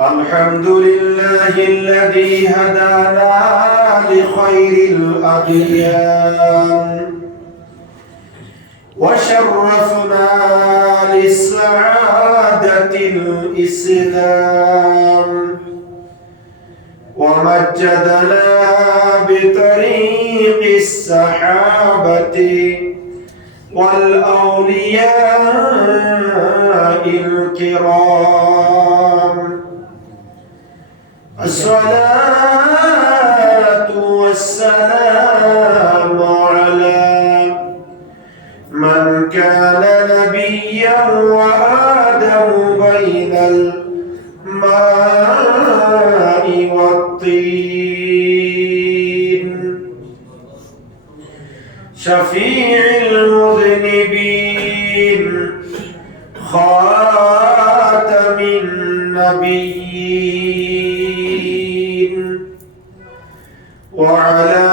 الحمد لله الذي هدانا لخير الأديان وشرفنا للسعادة الإسلام ومجدنا بطريق الصحابة والأولياء الكرام. الصلاة والسلام على من كان نبيا وآدم بين الماء والطين، شفيع المذنبين، خاتم النبيين، وعلى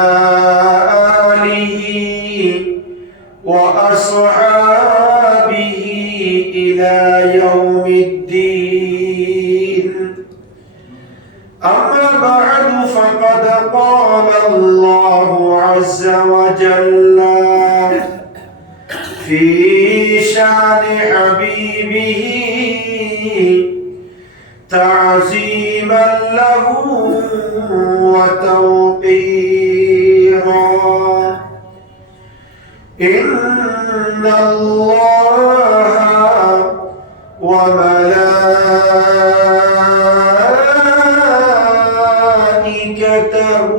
آله وأصحابه إلى يوم الدين. أما بعد، فقد قال الله عز وجل في شان حبيبه تعظيما له وتوقيرا: إن الله وملائكته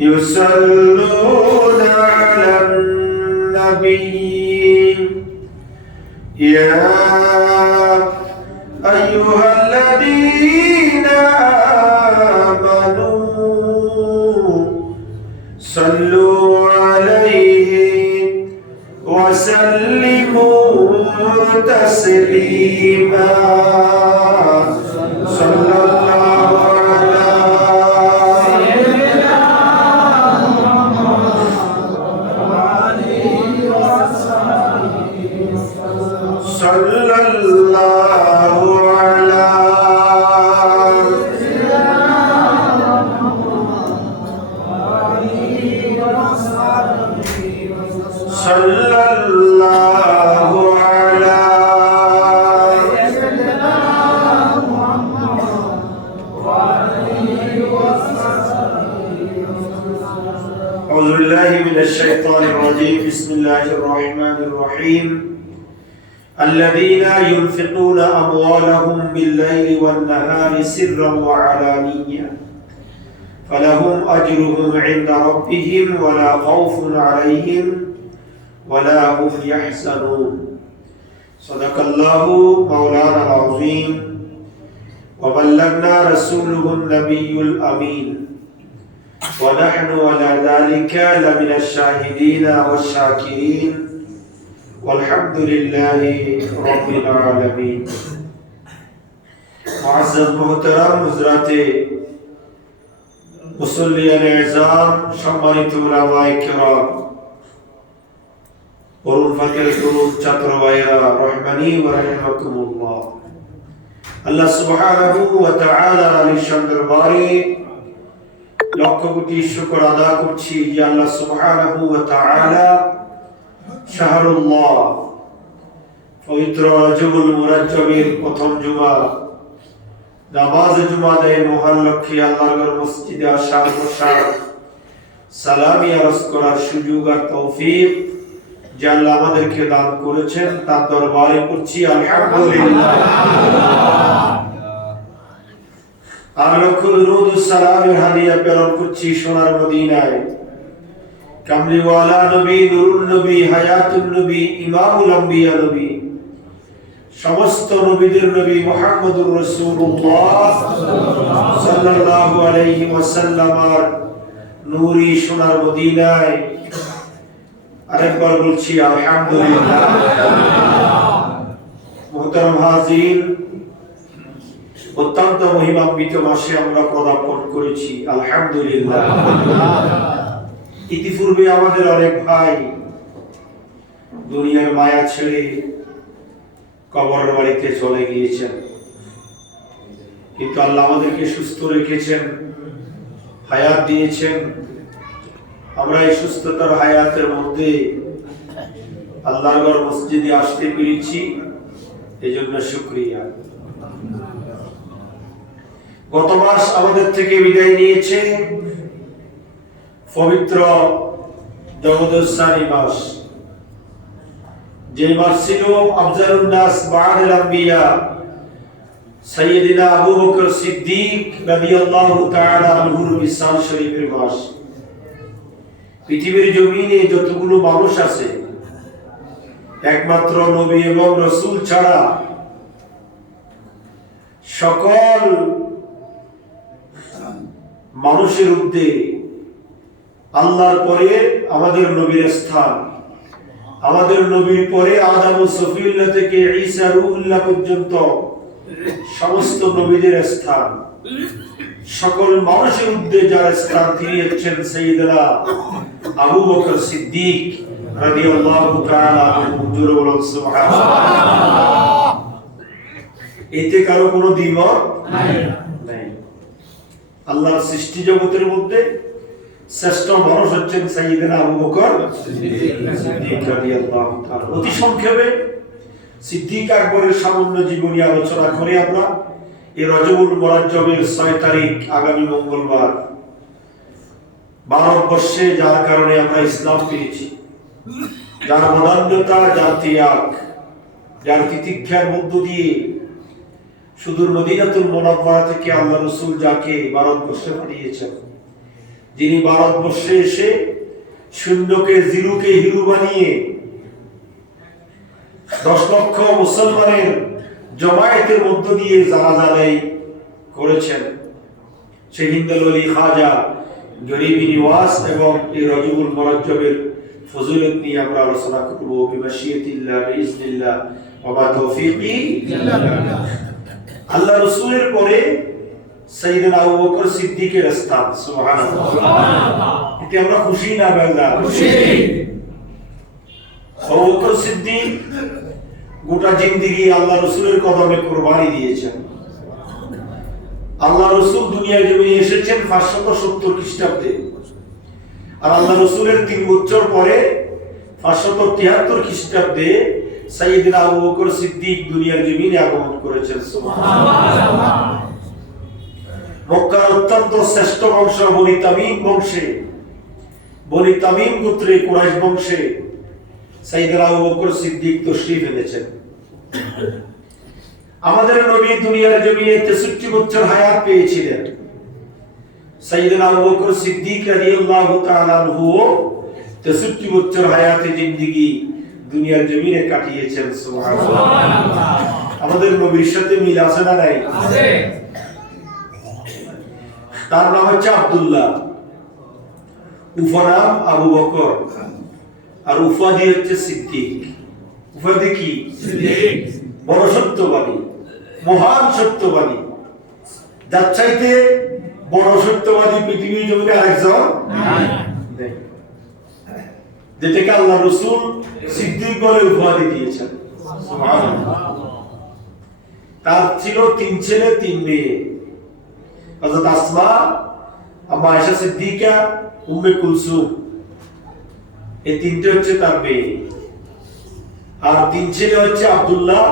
يصلون على النبي يا أيها الذين آمنوا صلوا عليه وسلموا تسليما. صلى الله على سيدنا محمد صلى الله على صلى الله على سيدنا محمد أعوذ بالله من الشيطان الرجيم. بسم الله الرحمن الرحيم. الذين ينفقون أموالهم بالليل والنهار سرا وعلانية فلهم أجرهم عند ربهم ولا خوف عليهم ولا هم يحزنون. صدق الله مولانا العظيم وبلغنا رسوله النبي الأمين ونحن على ذلك لمن الشاهدين والشاكرين والحمد لله رب العالمين. معزز محترم حضرات মুসল্লিয়ান ism, সম্মানিত উলামায়ে কেরাম, অরুণ ফাতের তরুণ ছাত্র ভাইরা, রহমানি ওয়া রাহিমাকুমুল্লাহ। আল্লাহ সুবহানাহু ওয়া তাআলা আলিশান দরবারে লক্ষ কোটি শুকর আদা করছি যে আল্লাহ সুবহানাহু ওয়া তাআলা শাহরুল্লাহ, পবিত্র রজবুল মুরাজ্জমের প্রথম জুমা, নামাজ জুমাদের মহান লক্ষ্যে আল্লাহর মসজিদে আসার বসার সালামি আরজ করার সুযোগ আর তৌফিক যে আল্লাহ আমাদেরকে দান করেছেন, তার দরবারে করছি আলহামদুলিল্লাহ। আর লক্ষ দরুদ ও সালামের হাদিয়া প্রেরণ করছি সোনার মদিনায় কামলিওয়ালা নবী, নুরুন নবী, হায়াতুন নবী, ইমামুল আম্বিয়া নবী, সমস্ত নবীদের নবী মুহাম্মদুর রাসূলুল্লাহ সাল্লাল্লাহু আলাইহি ওয়াসাল্লামের নূরি সোনার মদিনায় আরেকবার বলছি আলহামদুলিল্লাহ। মুহতারাম হাজির, অত্যন্ত মহিমান্বিত মাসে আমরা পদার্পণ করেছি আলহামদুলিল্লাহ। ইতিপূর্বে আমাদের অনেক ভাই দুনিয়ার মায়া ছেড়ে কবরের বাড়িতে চলে গিয়েছেন, কিন্তু আল্লাহ আমাদেরকে সুস্থ রেখেছেন, হায়াত দিয়েছেন। আমরা এই সুস্থতার হায়াতের মধ্যে আল্লাহর ঘর মসজিদে আসতে পেরেছি, এই জন্য শুকরিয়া। গত মাস আমাদের থেকে বিদায় নিয়েছে পবিত্র জমদুসানি মাস, যে মাস ছিল আফজালুন নাস বা'দাল আম্বিয়া সাইয়্যিদিনা আবু বকর সিদ্দিক রাদিয়াল্লাহু তাআলা আনহুর বিশাল শরীফের মাস। পৃথিবীর জমিনে যতগুলো মানুষ আছে, একমাত্র নবী এবং রাসূল ছাড়া সকল মানুষের ঊর্ধ্বে আল্লাহর পরে আমাদের নবীর স্থান। আমাদের নবীর পরে আদম ও সফিউল্লাহ থেকে ঈসা রূহুল্লাহ পর্যন্ত সমস্ত নবীদের স্থান। সকল মানুষের ঊর্ধ্বে যার স্থান, তিনি হচ্ছেন সাইয়্যিদুনা আবু বকর সিদ্দিক রাদিয়াল্লাহু তাআলা আনহু। জোরে বলুন সুবহানাল্লাহ। এতে কারো কোনো দ্বিমত নাই। আল্লাহর সৃষ্টি জগতের মধ্যে শ্রেষ্ঠ মানুষ হচ্ছেন সাইয়্যিদুনা আবু বকর সিদ্দিক রাদিয়াল্লাহু তাআলা। অতি সংক্ষেপে সিদ্দিক আকবরের সামান্য জীবনী আলোচনা করে আমরা এই রজবুল মুআজ্জমের 6 তারিখ আগামী মঙ্গলবার ভারতবর্ষে, যার কারণে আমরা ইসলাম পেয়েছি, যার মদান্যতা, যার ত্যাগ, যার তিতিক্ষার মধ্য দিয়ে সুদূর মদিনাতুল মুনাওয়ারা থেকে আল্লাহ রাসূল যাকে ভারতবর্ষে পাঠিয়েছেন, যিনি ভারতবর্ষে এসে শূন্যকে জিরোকে হিরো বানিয়ে 10 লক্ষ মুসলমানের জমায়েতের মধ্য দিয়ে জানাজা আদায় করেছেন, সেই হিন্দুল ওলি খাজা গরিবি নিওয়াজ। এবং এই রজবুল মুআজ্জমের ফজিলত নিয়ে আমরা আলোচনা করব বিমাশিয়াতিল্লাহ বিইজনিল্লাহ ওয়া মা তাওফীকি ইল্লা বিল্লাহ। আল্লাহ রাসূলের পরে সাইয়্যিদুনা আবু বকর সিদ্দিকের স্থান। সুবহানাল্লাহ। এতে আমরা খুশি না বেজার? খুশি। আবু বকর সিদ্দিক গোটা জিন্দেগি আল্লাহ রাসূলের কদমে কুরবানি দিয়েছেন। আল্লাহ রাসূল দুনিয়ায় জমিনে এসেছেন 570 খ্রিস্টাব্দে, আর আল্লাহ রাসূলের 3 বছর পরে 573 খ্রিস্টাব্দে সাইয়্যিদুনা আবু বকর সিদ্দিক দুনিয়ার জমিনে আগমন করেছেন। সুবহানাল্লাহ। মক্কার অত্যন্ত শ্রেষ্ঠ বংশ বনি তামিম বংশে, বনি তামিম গোত্রে কুরাইশ বংশে সাইয়্যিদুনা আবু বকর সিদ্দিক তশরীফ এনেছেন। আমাদের নবী দুনিয়ার জমিনে 63 বছর হায়াত পেয়েছিলেন। সাইয়্যিদুনা আবু বকর সিদ্দিক রাদিয়াল্লাহু তাআলা আনহু 63 বছর হায়াতে জিন্দেগি দুনিয়ার জমিনে কাটিয়েছেন। সুবহানাল্লাহ। আমাদের নবীর সাথে মিল আছে না নাই? আছে। তার নাম হচ্ছে আব্দুল্লাহ, উপনাম আবু বকর, আর উপাধি হচ্ছে সিদ্দিক। উপাধি কি? সিদ্দিক। বড় সত্যবাদী, মহান সত্যবাদী, যার চাইতে বড় সত্যবাদী পৃথিবীর জমিনে আরেকজন নাই, যেটাকে আল্লাহ রাসূল সিদ্দিক বলে উপাধি দিয়েছেন। সুবহানাল্লাহ। তার ছিল 3 ছেলে 3 মেয়ে। হযরত আসমা, আম্মা আয়েশা সিদ্দিকা, উম্মে কুলসুম, এই 3টে হচ্ছে তার মেয়ে। আর 3 ছেলে হচ্ছে আব্দুল্লাহ,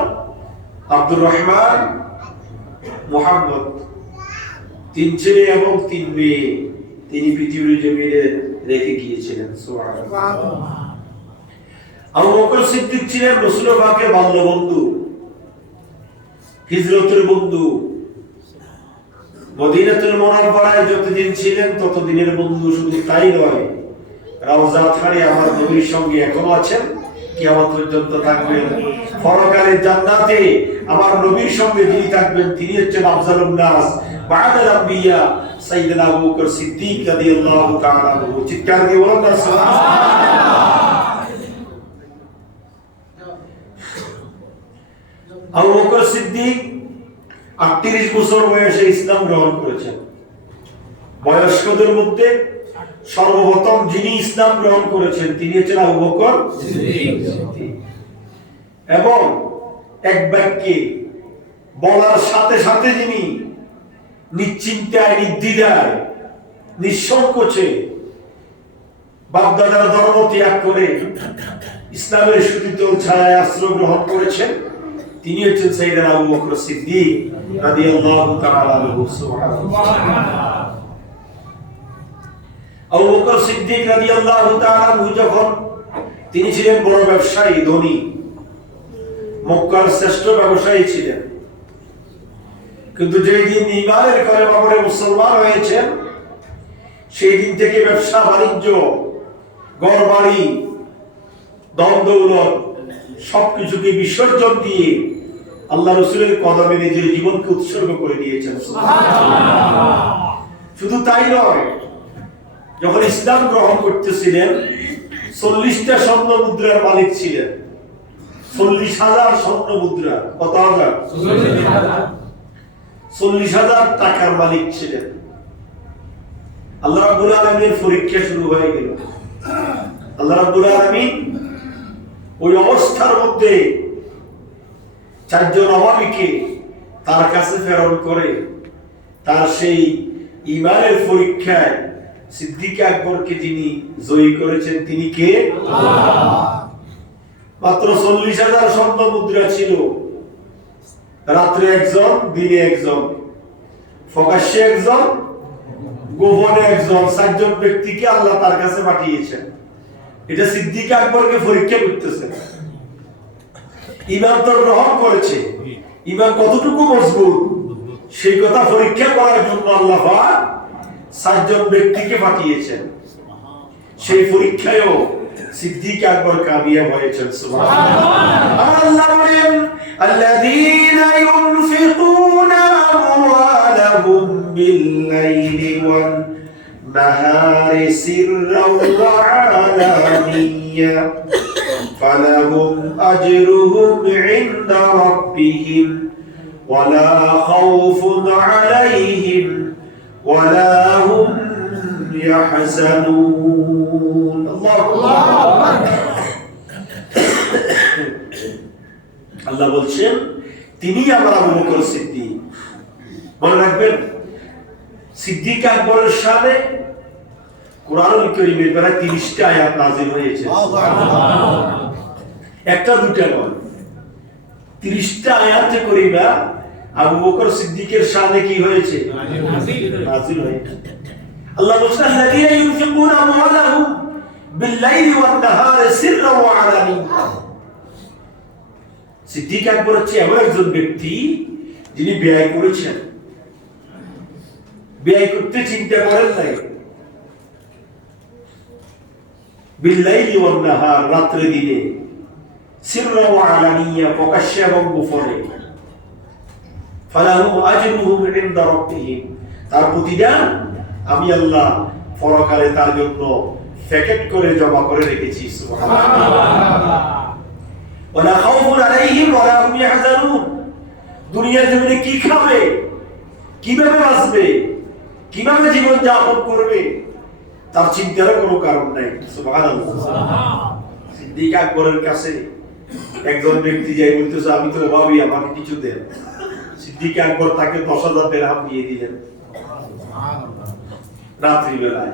আব্দুর রহমান, মুহাম্মদ। 3 ছেলে এবং 3 মেয়ে তিনি পৃথিবীর জমিনে রেখে গিয়েছিলেন। সুবহানাল্লাহ। আবু বকর সিদ্দিক ছিলেন রাসূল পাকের বাল্য বন্ধু, হিজরতের বন্ধু। মদিনাতুল মুনাওয়ারায় যতদিন ছিলেন ততদিনের বন্ধু। শুধু তাই নয়, রওজা ছাড়ে আমার নবীর সঙ্গে এখনো আছেন, কিয়ামত পর্যন্ত থাকবেন। পরকালের জান্নাতে আমার নবীর সঙ্গে যিনি থাকবেন তিনি হচ্ছেন আফজালুন নাস বা'দাল আম্বিয়া সাইয়্যিদুনা আবু বকর সিদ্দিক রাদিয়াল্লাহু তাআলা আনহু। চিৎকার দিয়ে বলুন না সুবহানাল্লাহ। আবু বকর সিদ্দিক 38 বছর বয়সে ইসলাম গ্রহণ করেছেন। বয়স্কদের মধ্যে সর্বপ্রথম যিনি ইসলাম গ্রহণ করেছেন তিনি হচ্ছেন আবু বকর সিদ্দিক। এবং এক বাক্যে বলার সাথে সাথে যিনি নিশ্চিন্তায়, নির্দ্বিধায়, নিঃসংকোচে বাপদাদার ধর্ম ত্যাগ করে ইসলামের সুশীতল ছায়ায় আশ্রয় গ্রহণ করেছেন, তিনি হচ্ছেন সাইয়েদনা আবু বকর সিদ্দিক রাদিয়াল্লাহু তাআলা আনহু। সুবহানাল্লাহ। আবু বকর সিদ্দিক রাদিয়াল্লাহু তাআলা আনহু যখন তিনি ছিলেন বড় ব্যবসায়ী, ধনী, মক্কার শ্রেষ্ঠ ব্যবসায়ী ছিলেন, কিন্তু যেই দিন ঈমানের কালেমা পড়ে মুসলমান হয়েছেন, সেই দিন থেকে ব্যবসা বাণিজ্য, ঘরবাড়ি, দৌলত সবকিছুকে বিসর্জন দিয়ে আল্লাহ রাসূলের কদমে নিজের জীবনকে উৎসর্গ করে দিয়েছেন। শুধু তাই নয়, যখন ইসলাম গ্রহণ করতেছিলেন 40টা স্বর্ণ মুদ্রার মালিক ছিলেন। 40,000 স্বর্ণ মুদ্রা, কত হাজার? 40,000 টাকার মালিক ছিলেন। আল্লাহ রাব্বুল আলামিনের পরীক্ষা শুরু হয়ে গেল। আল্লাহ রাব্বুল আলামিন ওই অবস্থার মধ্যে 4 জন অভাবীকে তার কাছে প্রেরণ করে তার সেই ঈমানের পরীক্ষায় সিদ্দিক আকবরকে যিনি জয়ী করেছেন, তিনি কে? আল্লাহ। মাত্র 40,000 স্বর্ণ মুদ্রা ছিল। রাত্রে একজন, দিনে একজন, প্রকাশ্যে একজন, গোপনে একজন, 4 জন ব্যক্তিকে আল্লাহ তার কাছে পাঠিয়েছেন। এটা সিদ্দিক আকবরকে পরীক্ষা করতেছে। ঈমান তো গ্রহণ করেছে, ঈমান কতটুকু মজবুত সেই কথা পরীক্ষা করার জন্য আল্লাহ পাক 4 জন ব্যক্তিকে পাঠিয়েছেন। সেই পরীক্ষায়ও সিদ্দিক আকবর কামিয়াব হয়েছেন। সুবহানাল্লাহ। আল্লাহ বলেন, আল্লাযীনা ইউনফিকুনা আমওয়ালাহুম বিল-লাইলি ওয়ান-নাহারি সিররান ওয়া আলানিয়া ফালাহুম আজরুহুম ইনদা রাব্বিহিম ওয়ালা খাউফুন আলাইহিম ওয়ালা হুম ইয়াহজানুন। আল্লাহ বলছেন, তিনি আমার আবু বকর সিদ্দিক। মনে রাখবেন, সিদ্দিক আকবরের শানে কোরআনুল কারীমের প্রায় 30টা আয়াত নাযিল হয়েছে। একটা দুটা নয়, 30টা আয়াতে করিমা আবু বকর সিদ্দিকের শানে কি হয়েছে? নাযিল হয়েছে। আল্লাহ বলছেন, আল্লাযীনা ইউনফিকুনা আমওয়ালাহুম বিল-লাইলি ওয়ান-নাহারি সিররান ওয়া আলানিয়া। সিদ্দিক আকবর হচ্ছে এমন একজন ব্যক্তি যিনি ব্যয় করেছেন, ব্যয় করতে চিন্তা করেন নাই। বিল-লাইলি ওয়ান-নাহার, রাত্রে দিনে, সিররান ওয়া আলানিয়া, প্রকাশ্যে এবং গোপনে। ফালাহুম আজরুহুম ইনদা রাব্বিহিম, তার প্রতিদান আমি আল্লাহ পরকালে তার জন্য প্যাকেট করে জমা করে রেখেছি। সুবহানাল্লাহ। ওয়ালা খাউফুন আলাইহিম ওয়ালা হুম ইয়াহজানুন। দুনিয়ার জমিনে কি খাবে, কিভাবে বাঁচবে, কিভাবে জীবন যাপন করবে, তার চিন্তার কোনো কারণ নাই। সুবহানাল্লাহ। সিদ্দিক আকবরের কাছে একজন ব্যক্তি যাই বলতেছে, আমি তো অভাবী, আমাকে কিছু দেন। সিদ্দিক আকবর তাকে 10,000 দিরহাম দিয়ে দিলেন। রাত্রি বেলায়।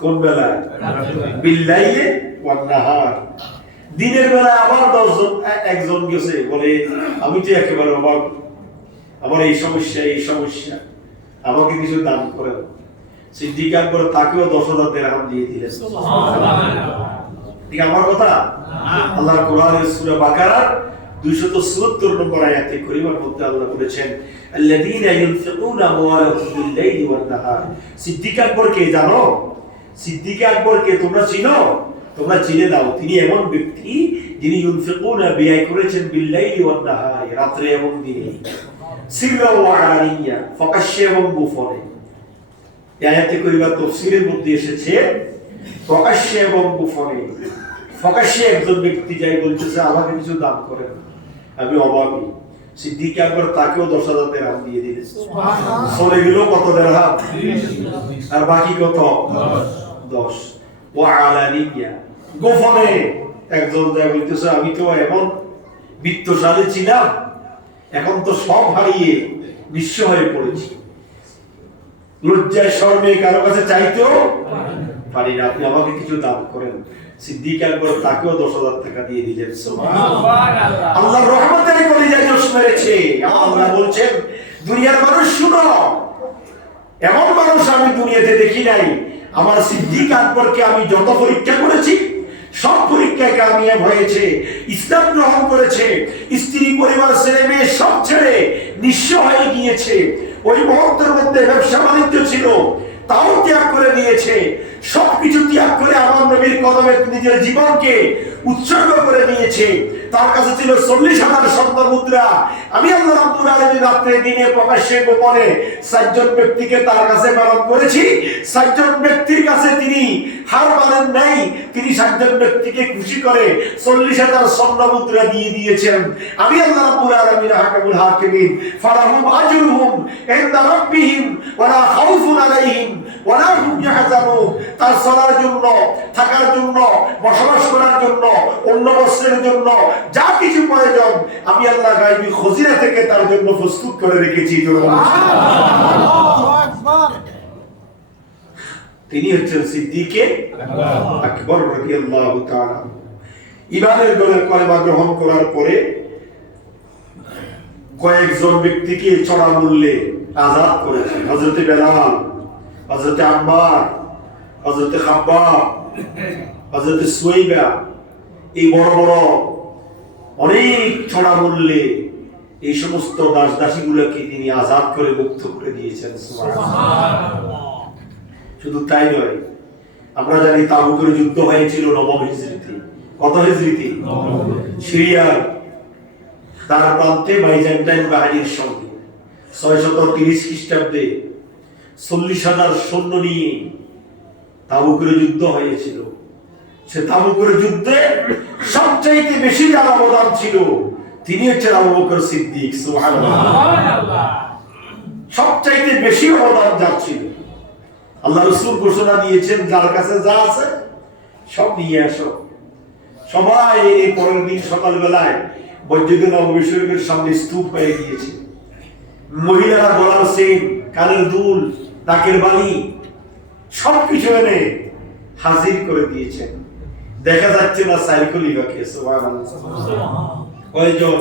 কোন বেলায়? বিল-লাইলি ওয়ান-নাহার। দিনের বেলায় আবার 10 জন, একজন গেছে বলে, আমি তো একেবারে অভাব, আমার এই সমস্যা, এই সমস্যা, আমাকে কিছু দান করেন। সিদ্দিক আকবর তাকেও 10,000 দিরহাম দিয়ে দিলেন। সুবহানাল্লাহ। ঠিক আমার কথা? আল্লাহর কোরআনের সূরা বাকারার 274 নম্বর আয়াতে কারীমার মধ্যে আল্লাহ বলেছেন, আল্লাযীনা ইউনফিকুনা আমওয়ালাহুম বিল-লাইলি ওয়ান-নাহার। সিদ্দিক আকবরকে জানো? সিদ্দিক আকবরকে তোমরা চিনো? তোমরা চিনে দাও, তিনি এমন ব্যক্তি যিনি ইউনফিকুনা, ব্যয় করেছেন, বিল-লাইলি ওয়ান-নাহার, রাত্রে এবং দিনে, সিররান ওয়া আলানিয়া, প্রকাশ্যে এবং গোপনে। এই আয়াতে কারীমার তাফসীরের মধ্যে এসেছে প্রকাশ্যে এবং গোপনে। প্রকাশ্যে একজন ব্যক্তি যাই বলতেছে, আমাকে কিছু দান করেন, আমি অভাবী। সিদ্দিক আকবর তাকেও 10,000 দিরহাম দিয়ে দিলেন। সুবহানাল্লাহ। চলে গেল কত দিরহাম? 20। আর বাকি কত? 10। ওয়া আলানিয়া, গোপনে একজন যাই বলতেছে, আমি তো এমন বিত্তশালী ছিলাম, এখন তো সব হারিয়ে নিঃস্ব হয়ে পড়েছি। লজ্জায় শরমে কারো কাছে চাইতেও পারি না, আপনি আমাকে কিছু দান করেন। সিদ্দিক আকবর তাকেও 10,000 টাকা দিয়ে দিলেন। সুবহানাল্লাহ। আল্লাহর রহমতের কলিজায় জোশ মেরেছে। আল্লাহ বলছেন, দুনিয়ার মানুষ শুনো, এমন মানুষ আমি দুনিয়াতে দেখি নাই। আমার সিদ্দিক আকবরকে আমি যত পরীক্ষা করেছি সব পরীক্ষায় কামিয়াব হয়েছে, ইসলাম গ্রহণ করেছে, স্ত্রী পরিবার ছেলে মেয়ে সব ছেড়ে নিঃস্ব হয়ে গিয়েছে। ওই মুহূর্তের মধ্যে ব্যবসা বাণিজ্য ছিল, তাও ত্যাগ করে দিয়েছে। সবকিছু ত্যাগ করে আমার নবীর কদমে নিজের জীবনকে উৎসর্গ করে দিয়েছে। তার কাছে ছিল 40,000 স্বর্ণ মুদ্রা। আমি আল্লাহ রাব্বুল আলামিন রাতে দিনে প্রকাশ্যে গোপনে 4 জন ব্যক্তিকে তার কাছে প্রেরণ করেছি। 4 জন ব্যক্তির কাছে তিনি হার মানেন নাই। তিনি 4 জন ব্যক্তিকে খুশি করে 40,000 স্বর্ণ মুদ্রা দিয়ে দিয়েছেন। আমি আল্লাহ রাব্বুল আলামিন হাকামুল হাকিমিন, ফালাহুম আজরুহুম ইনদা রাব্বিহিম ওয়ালা খাউফুন আলাইহিম ওয়ালা হুম ইয়াহজানুন। তার চলার জন্য, থাকার জন্য, বসবাস করার জন্য, অন্য বস্ত্রের জন্য যা কিছু প্রয়োজন আমি আল্লাহ গায়বী খজিনা থেকে তার জন্য প্রস্তুত করে রেখেছি। তিনি হচ্ছেন সিদ্দিক আকবর রাদিয়াল্লাহু তাআলা। ঈমানের দলের কলেমা গ্রহণ করার পরে কয়েকজন ব্যক্তিকে চড়া মূল্যে আযাদ করেছেন। হযরত বেলাল, হযরত আম্মার, হযরত খাব্বাব, হযরত সুয়াইবা, এই বড় বড় অনেক চড়া মূল্যে এই সমস্ত দাস দাসীগুলোকে তিনি আজাদ করে মুক্ত করে দিয়েছেন। সুবহানাল্লাহ। শুধু তাই নয়, আমরা জানি তাবুকের যুদ্ধ হয়েছিল 9 হিজরিতে। কত হিজরিতে? সিরিয়ার তার প্রান্তে বাইজেন্টাইন বাহিনীর সঙ্গে 630 খ্রিস্টাব্দে 40,000 সৈন্য নিয়ে তাবুকের যুদ্ধ হয়েছিল। সে তাবুকের যুদ্ধে সবচাইতে বেশি যার অবদান ছিল তিনি হচ্ছেন আবু বকর সিদ্দিক। সুবহানাল্লাহ। সবচাইতে বেশি অবদান যার ছিল। আল্লাহ রাসূল ঘোষণা দিয়েছেন, যার কাছে যা আছে সব নিয়ে আসো। সবাই এই পরের দিন সকালবেলায় মসজিদে নববী শরীফের সামনে স্তূপ হয়ে গিয়েছে। মহিলারা গলার চেন, কানের দুল, নাকের বালি সবকিছু এনে হাজির করে দিয়েছেন। দেখা যাচ্ছে না সাইকুলিবাকে। সুবহানাল্লাহ। কয়জন?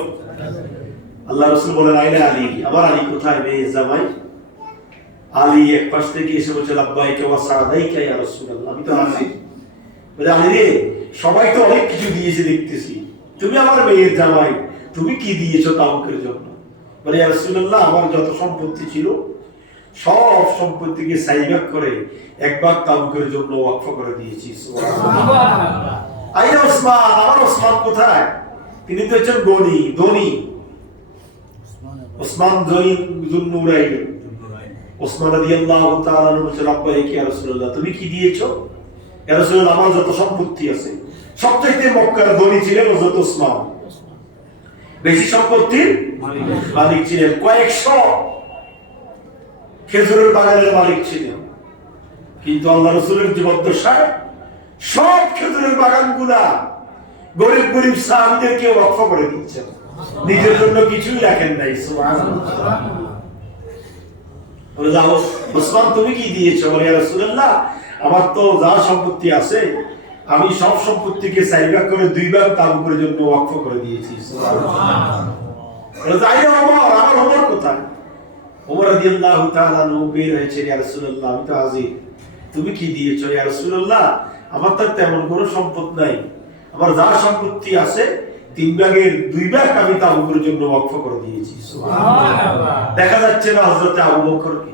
আল্লাহ রাসূল বলেন, আইনা আলী, আমার আলী কোথায়? মেয়ে জামাই আলী এক পাশ থেকে এসে বলছে, লাব্বাইকা ওয়া সাদাইকা ইয়া রাসূলুল্লাহ, আমি তো হাজির। বলে, আলী রে, সবাই তো অনেক কিছু দিয়েছে দেখতেছি, তুমি আমার মেয়ের জামাই, তুমি কি দিয়েছো তাবুকের জন্য? বলে, ইয়া রাসূলুল্লাহ, আমার যত সম্পত্তি ছিল সব সম্পত্তিকে সাইবাক করে একবার তাবুকের জন্য ওয়াকফ করে দিয়েছি। সুবহানাল্লাহ। আইনা ওসমান, আমার ওসমান কোথায়? তিনি তো হচ্ছেন ধনী। ওসমান যুন্নুরাইন। ওসমান রাদিয়াল্লাহু তাআলা বলছেন, লাব্বাইকা ইয়া রাসূলুল্লাহ, তুমি কি দিয়েছো? ইয়া রাসূলুল্লাহ, আমার যত সম্পত্তি আছে। সবচেয়ে মক্কার ধনী ছিলেন হযরত ওসমান, বেশি সম্পত্তির মালিক ছিলেন, কয়েকশো খেজুরের বাগানের মালিক ছিলেন। কিন্তু আল্লাহ রাসূলের জীবদ্দশায় সব খেজুরের বাগানগুলা গরিব গরিব সাহাবীদেরকে ওয়াকফ করে দিয়েছেন, নিজের জন্য কিছুই রাখেন নাই। সুবহানাল্লাহ। বলে, যাও ওসমান, তুমি কি দিয়েছো? বলে, ইয়া রাসূলুল্লাহ, আমার তো যা সম্পত্তি আছে আমি সব সম্পত্তিকে 4 ভাগ করে 2 ভাগ তাবুকের জন্য ওয়াকফ করে দিয়েছি। সুবহানাল্লাহ। বলে, তাই ওমর, আমার ওমর কোথায়? ওমর রাদিয়াল্লাহু তাআলা বের হয়েছে, ইয়া রাসূলুল্লাহ, আমি তো হাজির। তুমি কি দিয়েছো? ইয়া রাসূলুল্লাহ, আমার তো তেমন কোনো সম্পদ নাই, আমার যা সম্পত্তি আছে 3 ভাগের 2 ভাগ আমি তাবুকের জন্য ওয়াকফ করে দিয়েছি। সুবহানাল্লাহ। দেখা যাচ্ছে না হযরত আবু বকরকে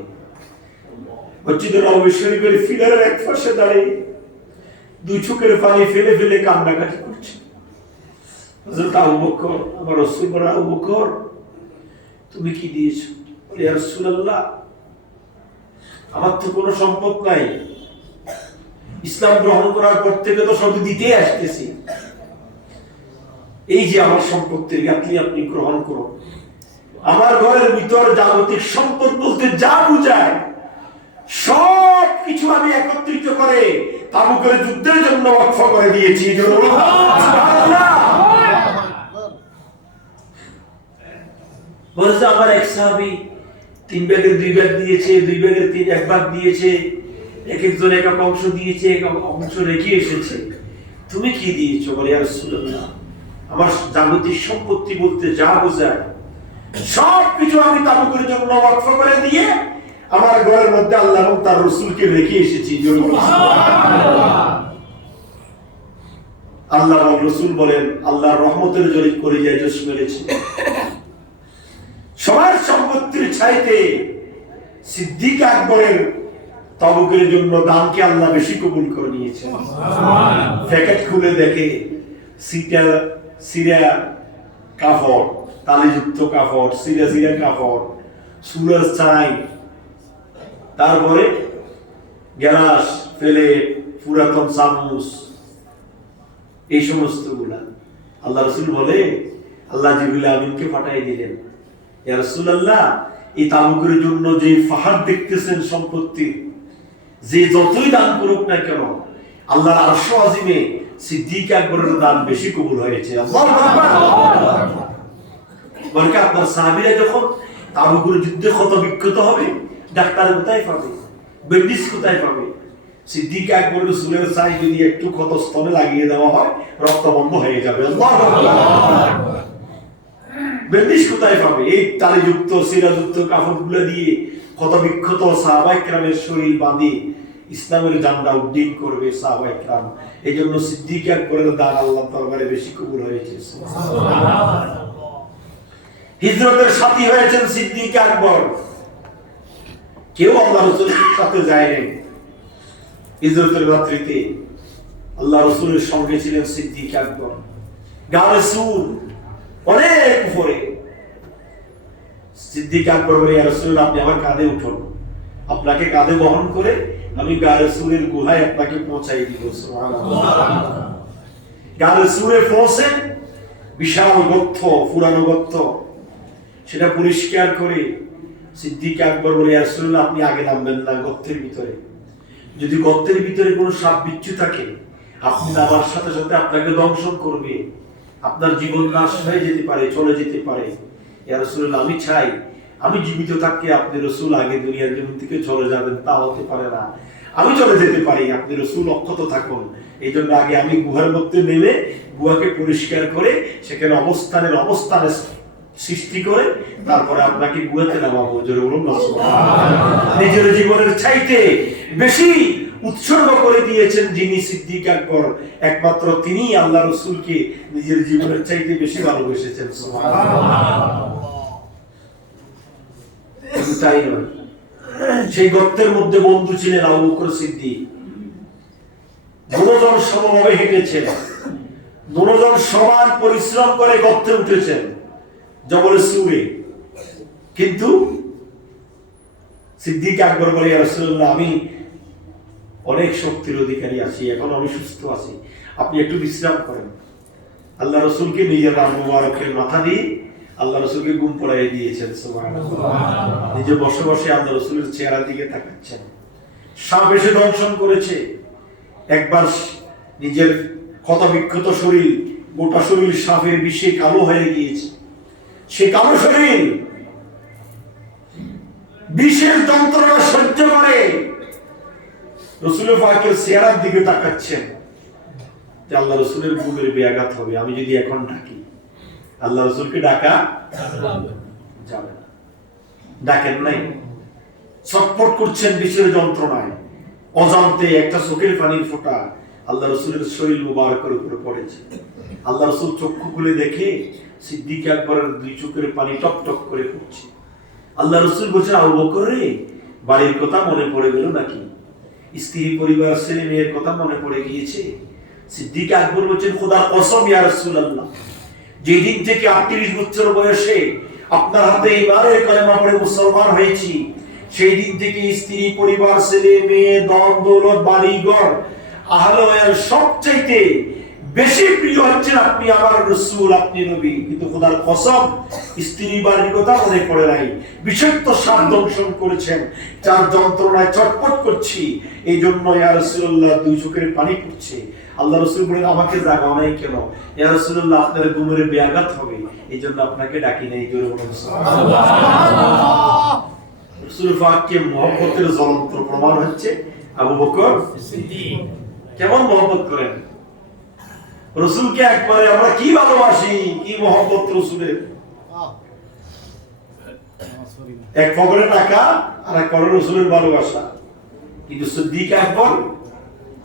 মসজিদে নববী শরীফের ফিলারের এক পাশে দাঁড়িয়ে 2 চোখের পানি ফেলে ফেলে কান্নাকাটি করছে। হযরত আবু বকর, আমার রাসূল বলেন, আবু বকর, তুমি কি দিয়েছো? বলে, ইয়া রাসূলুল্লাহ, আমার তো কোনো সম্পদ নাই, ইসলাম গ্রহণ করার পর থেকে তো সব দিতেই আসতেছি, এই যে আমার সম্পত্তির গাতলি আপনি গ্রহণ করুন। আমার ঘরের ভিতর জাগতিক সম্পদ বলতে যা বুঝায় সব কিছু আমি একত্রিত করে তাবুকের যুদ্ধের জন্য ওয়াকফ করে দিয়েছি। বলছে আমার এক সাহাবী 3 ভাগের 2 ভাগ দিয়েছে, 2 ভাগের 1 ভাগ দিয়েছে, এক একজন এক এক অংশ দিয়েছে, এক অংশ রেখে এসেছে, তুমি কি দিয়েছো? বলে ইয়া রাসূলুল্লাহ, আমার জাগতিক সম্পত্তি বলতে যা বোঝায় সবকিছু আমি তাবুকের জন্য ওয়াকফ করে দিয়ে আমার ঘরের মধ্যে আল্লাহ এবং তার রাসূলকে রেখে এসেছি। আল্লাহ এবং রাসূল বলেন আল্লাহর রহমতের জন্য করে যায় জোশ মেরেছে। সবার সম্পত্তির চাইতে সিদ্দিক আকবরের তাবুকের জন্য দানকে আল্লাহ বেশি কবুল করে নিয়েছেন। প্যাকেট খুলে দেখে সিরা কাপড়, তালিযুক্ত কাপড়, সিরা কাপড়, সুরাজ চাই, তারপরে গ্লাস, প্লেট, পুরাতন চামচ, এই সমস্ত গুলা। আল্লাহ রাসূল বলে আল্লাহ জিবরিল আমিনকে পাঠিয়ে দিলেন, ইয়া রাসূলুল্লাহ, এই তাবুকের জন্য যে পাহাড় দেখতেছেন সম্পত্তি, যে যতই দান করুক না কেন আল্লাহর আরশ আজিমে সিদ্দিক আকবরের দান বেশি কবুল হয়েছে। আল্লাহু আকবার। বলে কি আপনার সাহাবীরা যখন তাবুকের যুদ্ধে ক্ষত বিক্ষত হবে, ডাক্তার কোথায় পাবে, ব্যান্ডেজ কোথায় পাবে? সিদ্দিক আকবর রাসূলের চাই যদি একটু ক্ষত স্তনে লাগিয়ে দেওয়া হয় রক্ত বন্ধ হয়ে যাবে। আল্লাহু আকবার। ব্যান্ডেজ কোথায় পাবে? এই তালিযুক্ত সিরাযুক্ত কাপড়গুলো দিয়ে ক্ষত বিক্ষত সাহাবায়ে কেরামের শরীর বাঁধে ইসলামের ঝান্ডা উড্ডীন করবে সাহাবায়ে কেরাম। এইজন্য সিদ্দিক আকবরের দান আল্লাহর দরবারে বেশি কবুল হয়েছে। সুবহানাল্লাহ। হিজরতের সাথী হয়েছেন সিদ্দিক আকবর। কেউ আল্লাহ রাসূলের সাথে যায়নি। হিজরতের রাত্রিতে আল্লাহ রাসূলের সঙ্গে ছিলেন সিদ্দিক আকবর। গায়ে সুর অনেক উপরে। সিদ্দিক আকবর বলে, ইয়া রাসূলুল্লাহ, আপনি আমার কাঁধে উঠুন, আপনাকে কাঁধে বহন করে আমি গায়ে সুরের গুহায় আপনাকে পৌঁছাই দিব। সুবহানাল্লাহ। গায়ে সুরে পৌঁছে বিশাল গর্ত, পুরানো গর্ত, সেটা পরিষ্কার করে সিদ্দিক আকবর বলে, ইয়া রাসূলুল্লাহ, আপনি আগে নামবেন না গর্তের ভিতরে। যদি গর্তের ভিতরে কোনো সাপ বিচ্ছু থাকে, আপনি নামার সাথে সাথে আপনাকে দংশন করবে, আপনার জীবন নাশ হয়ে যেতে পারে, চলে যেতে পারে। ইয়া রাসূলুল্লাহ, আমি চাই আমি জীবিত থাকতে আপনি রাসূল আগে দুনিয়ার জমিন থেকে চলে যাবেন, তা হতে পারে না। আমি চলে যেতে পারি, আপনি রাসূল অক্ষত থাকুন। এই জন্য আগে আমি গুহার মধ্যে নেমে গুহাকে পরিষ্কার করে সেখানে অবস্থানের সৃষ্টি করে তারপরে আপনাকে গুহাতে নামাবো। জোরে বলুন না সুবহানাল্লাহ। নিজের জীবনের চাইতে বেশি উৎসর্গ করে দিয়েছেন যিনি সিদ্দিক আকবর, একমাত্র তিনি আল্লাহ রাসূলকে নিজের জীবনের চাইতে বেশি ভালোবেসেছেন। সুবহানাল্লাহ। তাই নয়, সেই গর্তের মধ্যে বন্ধু ছিলেন আবু বকর সিদ্দিক। দুজন সমভাবে হেঁটেছেন, দুজন সমান পরিশ্রম করে গর্তে উঠেছেন জবলে সুরে। কিন্তু সিদ্দিক আকবর বলে, ইয়া রাসূলুল্লাহ, আমি অনেক শক্তির অধিকারী আছি, এখন আমি সুস্থ আছি, আপনি একটু বিশ্রাম করেন। আল্লাহ রাসূলকে নিজের রান মুবারকের মাথা দিয়ে আল্লাহ রাসূলকে ঘুম পড়াইয়ে দিয়েছেন। সুবহানাল্লাহ। নিজে বসে বসে আল্লাহ রাসূলের চেহারার দিকে তাকাচ্ছেন। সাপ এসে দংশন করেছে, একবার নিজের ক্ষত বিক্ষত শরীর, গোটা শরীর সাপের বিষে কালো হয়ে গিয়েছে। সে কালো শরীর বিষের যন্ত্রণা সহ্য করে রাসূল পাকের চেহারার দিকে তাকাচ্ছেন যে আল্লাহ রাসূলের বুকের ব্যাঘাত হবে, আমি যদি এখন ডাকি। আল্লাহ রাসূলকে ডাকা যাবে না, ডাকেন নাই। ছটফট করছেন বিষের যন্ত্রণায়, অজান্তে একটা চোখের পানির ফোঁটা আল্লাহ রাসূলের শরীর মুবারকের উপরে পড়েছে। আল্লাহ রাসূল চক্ষু খুলে দেখে সিদ্দিক আকবরের 2 চোখের পানি টপ টপ করে পড়ছে। আল্লাহ রাসূল বলছেন, আবু বকর রে, বাড়ির কথা মনে পড়ে গেল নাকি? স্ত্রী পরিবার ছেলে মেয়ের কথা মনে পড়ে গিয়েছে? সিদ্দিক আকবর বলছেন, খোদার কসম ইয়া রাসূলুল্লাহ, যেদিন থেকে 38 বছর বয়সে আপনার হাতে ইমানের কালেমা পড়ে মুসলমান হয়েছি, সেই দিন থেকে স্ত্রী পরিবার ছেলে মেয়ে ধন দৌলত বাড়িঘর আহলে সবচাইতে বেশি প্রিয় হচ্ছেন আপনি আমার রাসূল, আপনি নবী। কিন্তু খোদার কসম স্ত্রী বাড়ির কথা মনে পড়ে নাই। বিষাক্ত সাপ দংশন করেছেন, যার যন্ত্রণায় ছটফট করছি, এই জন্য ইয়া রাসূলুল্লাহ 2 চোখের পানি পড়ছে। আল্লাহ রাসূল বলেন আমাকে জাগাও নাই কেন? ইয়া রাসূলুল্লাহ আপনার ঘুমের ব্যাঘাত হবে, এইজন্য আপনাকে ডাকি নাই। জোরে বলুন সুবহানাল্লাহ। রাসূল পাককে মহব্বতের জ্বলন্ত প্রমাণ হচ্ছে আবু বকর সিদ্দিক। কেমন মহব্বত করেন রাসূলকে, একবারে আমরা কি ভালোবাসি, কি মহব্বত রাসূলের। এক পকেটে টাকা আর এক পকেটে রাসূলের ভালোবাসা। কিন্তু সিদ্দিক আকবর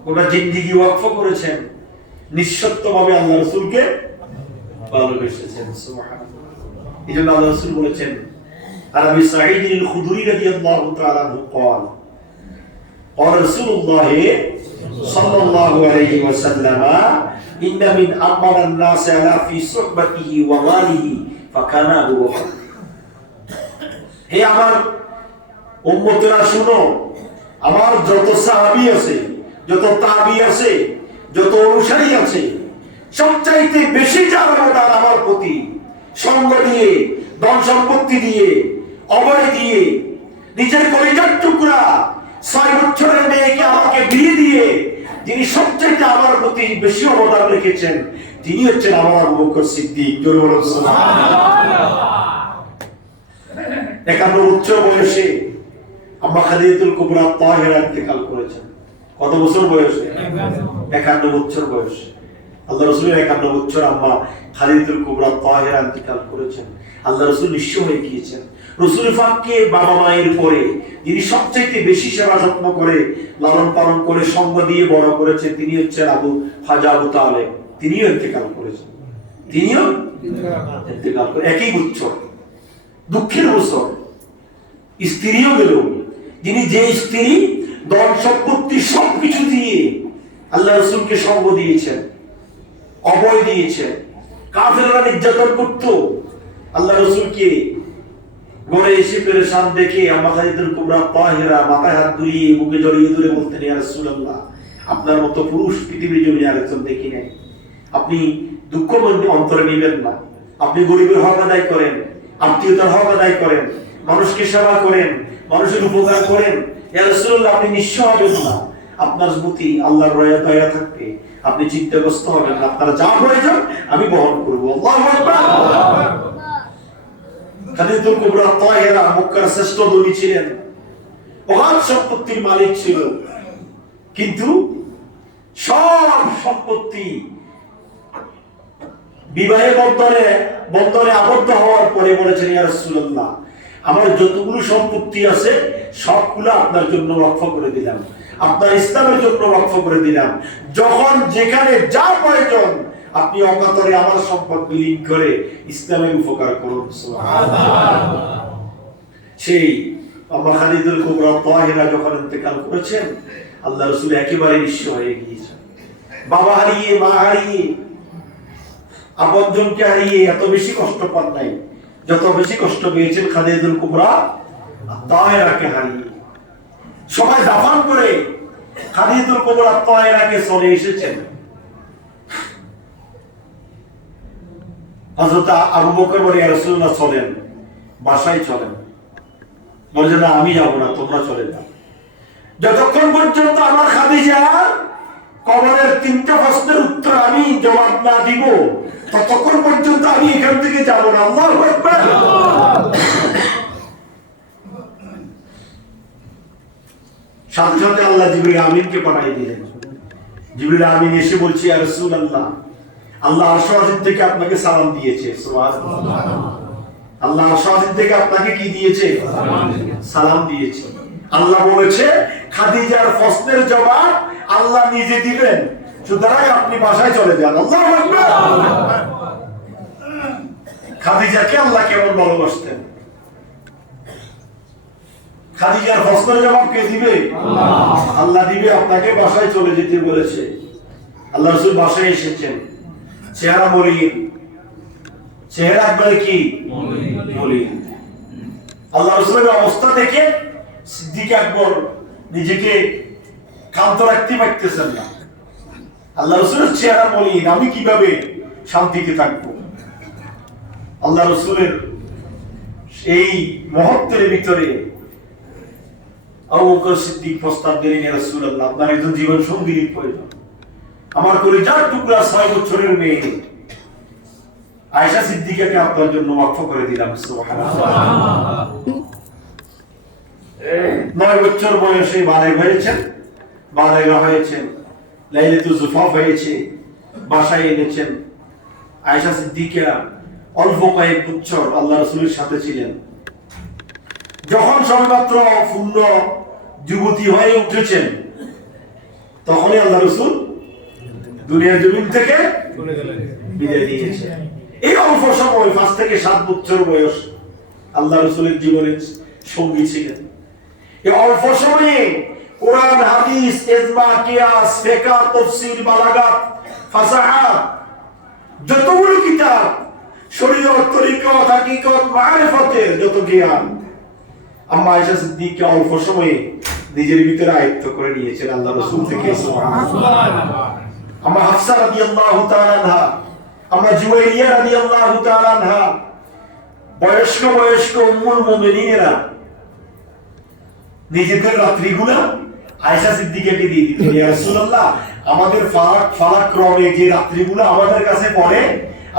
গোটা জিন্দেগি ওয়াকফ করেছেন, নিঃশর্তভাবে আল্লাহ রাসূলকে ভালোবেসেছেন। সুবহানাল্লাহ। এইজন্য আল্লাহ রাসূল বলেছেন, আর আবি সাঈদ আল খুদরি রাদিয়াল্লাহু তাআলা আনহু قال قال رسول الله صلى الله عليه وسلم إن من أمر الناس على في صحبته وماله فكان أبو بكر। হে আমার উম্মতেরা শুনো, আমার যত সাহাবী আছে, যত তাবী আছে, যত অনুসারী আছে, সবচাইতে বেশি যার অবদান আমার প্রতি সঙ্গ দিয়ে, ধন সম্পত্তি দিয়ে, অভয় দিয়ে, নিজের কলিজার টুকরা 6 বছরের মেয়েকে আমাকে বিয়ে দিয়ে যিনি সবচাইতে আমার প্রতি বেশি অবদান রেখেছেন, তিনি হচ্ছেন আমার আবু বকর সিদ্দিক। জোরে বলুন সুবহানাল্লাহ। 51 বছর বয়সে আম্মা খাদিজাতুল কুবরা তাহিরা ইন্তেকাল করেছেন। কত বছর বয়সে? 51 বছর বয়সে। আল্লাহ রাসূলের 51 বছর আম্মা খাদিজাতুল কুবরা তাহিরা ইন্তেকাল করেছেন। আল্লাহ রাসূল নিঃস্ব হয়ে গিয়েছেন। রাসূল পাককে বাবা মায়ের পরে যিনি সবচেয়ে বেশি সেবা যত্ন করে, লালন পালন করে, সঙ্গ দিয়ে বড় করেছেন, তিনি হচ্ছেন খাজা আবু তালেব। তিনিও ইন্তেকাল করেছেন। তিনিও ইন্তেকাল করে একই বছর, দুঃখের বছর। স্ত্রীও গেল, যিনি যে স্ত্রী ধন সম্পত্তি সবকিছু দিয়ে আল্লাহ রাসূলকে সঙ্গ দিয়েছেন, অভয় দিয়েছেন। কাফেররা নির্যাতন করত, আল্লাহ রাসূলকে ঘরে এসে পেরেশান দেখে আম্মা খাদিজাতুল কুবরা তাহিরা মাথায় হাত দুলিয়ে বুকে জড়িয়ে ধরে বলতেন, ইয়া রাসূলুল্লাহ, আপনার মতো পুরুষ পৃথিবীর জমিনে আরেকজন দেখি নাই। আপনি দুঃখ অন্তরে নেবেন না, আপনি গরিবের হক আদায় করেন, আত্মীয়তার হক আদায় করেন, মানুষকে সেবা করেন, মানুষের উপকার করেন। ইয়া রাসূলুল্লাহ, আপনি নিঃস্ব হবেন না, আপনার প্রতি আল্লাহর দয়া থাকবে, আপনি চিন্তাগ্রস্ত হবেন না, আপনার যা প্রয়োজন আমি বহন করব। আল্লাহু আকবার। খাদিজাতুল কুবরা তাহিরা মক্কার শ্রেষ্ঠ ধনী ছিলেন, অগাধ সম্পত্তির মালিক ছিল, কিন্তু সব সম্পত্তি বিবাহের বন্ধনে আবদ্ধ হওয়ার পরে বলেছেন, ইয়া রাসূলুল্লাহ, আমার যতগুলো সম্পত্তি আছে সবগুলো আপনার জন্য ওয়াকফ করে দিলাম, আপনার ইসলামের জন্য ওয়াকফ করে দিলাম। যখন যেখানে যা প্রয়োজন আপনি অকাতরে আমার সম্পদ বিলীন করে ইসলামের উপকার করুন। সুবহানাল্লাহ। সেই আম্মা খাদিজাতুল কুবরা তাহিরা যখন ইন্তেকাল করেছেন, আল্লাহ রাসূল একেবারে নিঃস্ব হয়ে গিয়েছেন। বাবা হারিয়ে, মা হারিয়ে, আপনজনকে হারিয়ে এত বেশি কষ্ট পান নাই যত বেশি কষ্ট পেয়েছেন খাদিজাতুল কুবরা তাহিরাকে হারিয়ে। সবাই দাফন করে খাদিজাতুল কুবরা তাহিরাকে চলে এসেছেন। হযরত আবু বকর বলে, ইয়া রাসূলুল্লাহ, চলেন, বাসায় চলেন। বলে, না আমি যাব না, তোমরা চলে যাও। যতক্ষণ পর্যন্ত আমার খাদিজা কবরের 3টা প্রশ্নের উত্তর আমি জবাব না দিব, ততক্ষণ পর্যন্ত আমি এখান থেকে যাব না। আল্লাহু আকবার। সাথে সাথে আল্লাহ জিবরিল আমিনকে পাঠিয়ে দিলেন। জিবরিল আমিন এসে বলছে, ইয়া রাসূলুল্লাহ, আল্লাহ আরশ আজিম থেকে আপনাকে সালাম দিয়েছে। সুবহানাল্লাহ। আল্লাহ আরশ আজিম থেকে আপনাকে কি দিয়েছে? সালাম দিয়েছে। আল্লাহ বলেছে খাদিজার প্রশ্নের জবাব আল্লাহ নিজে দিবেন, সুতরাং আপনি বাসায় চলে যান। আল্লাহু আকবার। খাদিজাকে আল্লাহ কেমন ভালোবাসতেন! খাদিজার প্রশ্নের জবাব কে দিবে? আল্লাহ দিবে। আপনাকে বাসায় চলে যেতে বলেছে। আল্লাহ রাসূল বাসায় এসেছেন, চেহারা মলিন, চেহারা একবারে কি মলিন। আল্লাহ রাসূলের অবস্থা দেখে সিদ্দিক আকবর নিজেকে ক্ষান্ত রাখতে পারতেছেন না। আল্লাহ রাসূলের চেহারা মলিন, আমি কিভাবে শান্তিতে থাকবো? আল্লাহ রাসূলের এই মুহূর্তের ভিতরে আবু বকর সিদ্দিক প্রস্তাব দিলেন, ইয়া রাসূলুল্লাহ, আপনার একজন জীবন সঙ্গীর প্রয়োজন। আমার কলিজার টুকরা 6 বছরের মেয়ে আয়েশা সিদ্দিকাকে আপনার জন্য ওয়াকফ করে দিলাম। সুবহানাল্লাহ। 9 বছর বয়সে বালেগ হয়েছেন, বালেগা হয়েছেন, লাইলাতুল জুফাফ হয়েছে, বাসায় এনেছেন। আয়েশা সিদ্দিকা অল্প কয়েক বছর আল্লাহ রাসূলের সাথে ছিলেন। যখন সবেমাত্র পূর্ণ যুবতী হয়ে উঠেছেন, তখনই আল্লাহ রাসূল দুনিয়ার জমিন থেকে চলে গেলেন, বিদায় নিয়েছেন। এই অল্প সময় 5 থেকে 7 বছর বয়স আল্লাহ রাসূলের জীবনের সঙ্গী ছিলেন। এই অল্প সময়ে কোরআন, হাদিস, ইজমা, কিয়াস, ফিকহ, তাফসীর, বালাগাত, ফাসাহা, যতগুলো কিতাব, শরীয়ত, তরিকত, হাকিকত, মারিফতের যত জ্ঞান আম্মা আয়েশা সিদ্দিকা অল্প সময়ে নিজের ভিতরে আয়ত্ত করে নিয়েছেন আল্লাহ রাসূল থেকে। সুবহানাল্লাহ। আম্মা হাফসা রাদিয়াল্লাহু তাআলা আনহা, আম্মা জুওয়াইরিয়া রাদিয়াল্লাহু তাআলা আনহা, বয়স্ক উম্মুল মুমিনিনেরা নিজেদের রাত্রিগুলো আয়েশা সিদ্দিকাকে দিয়ে দিতেন। ইয়া রাসূলুল্লাহ, আমাদের ফালাক ক্রমে যে রাত্রিগুলো আমাদের কাছে পড়ে,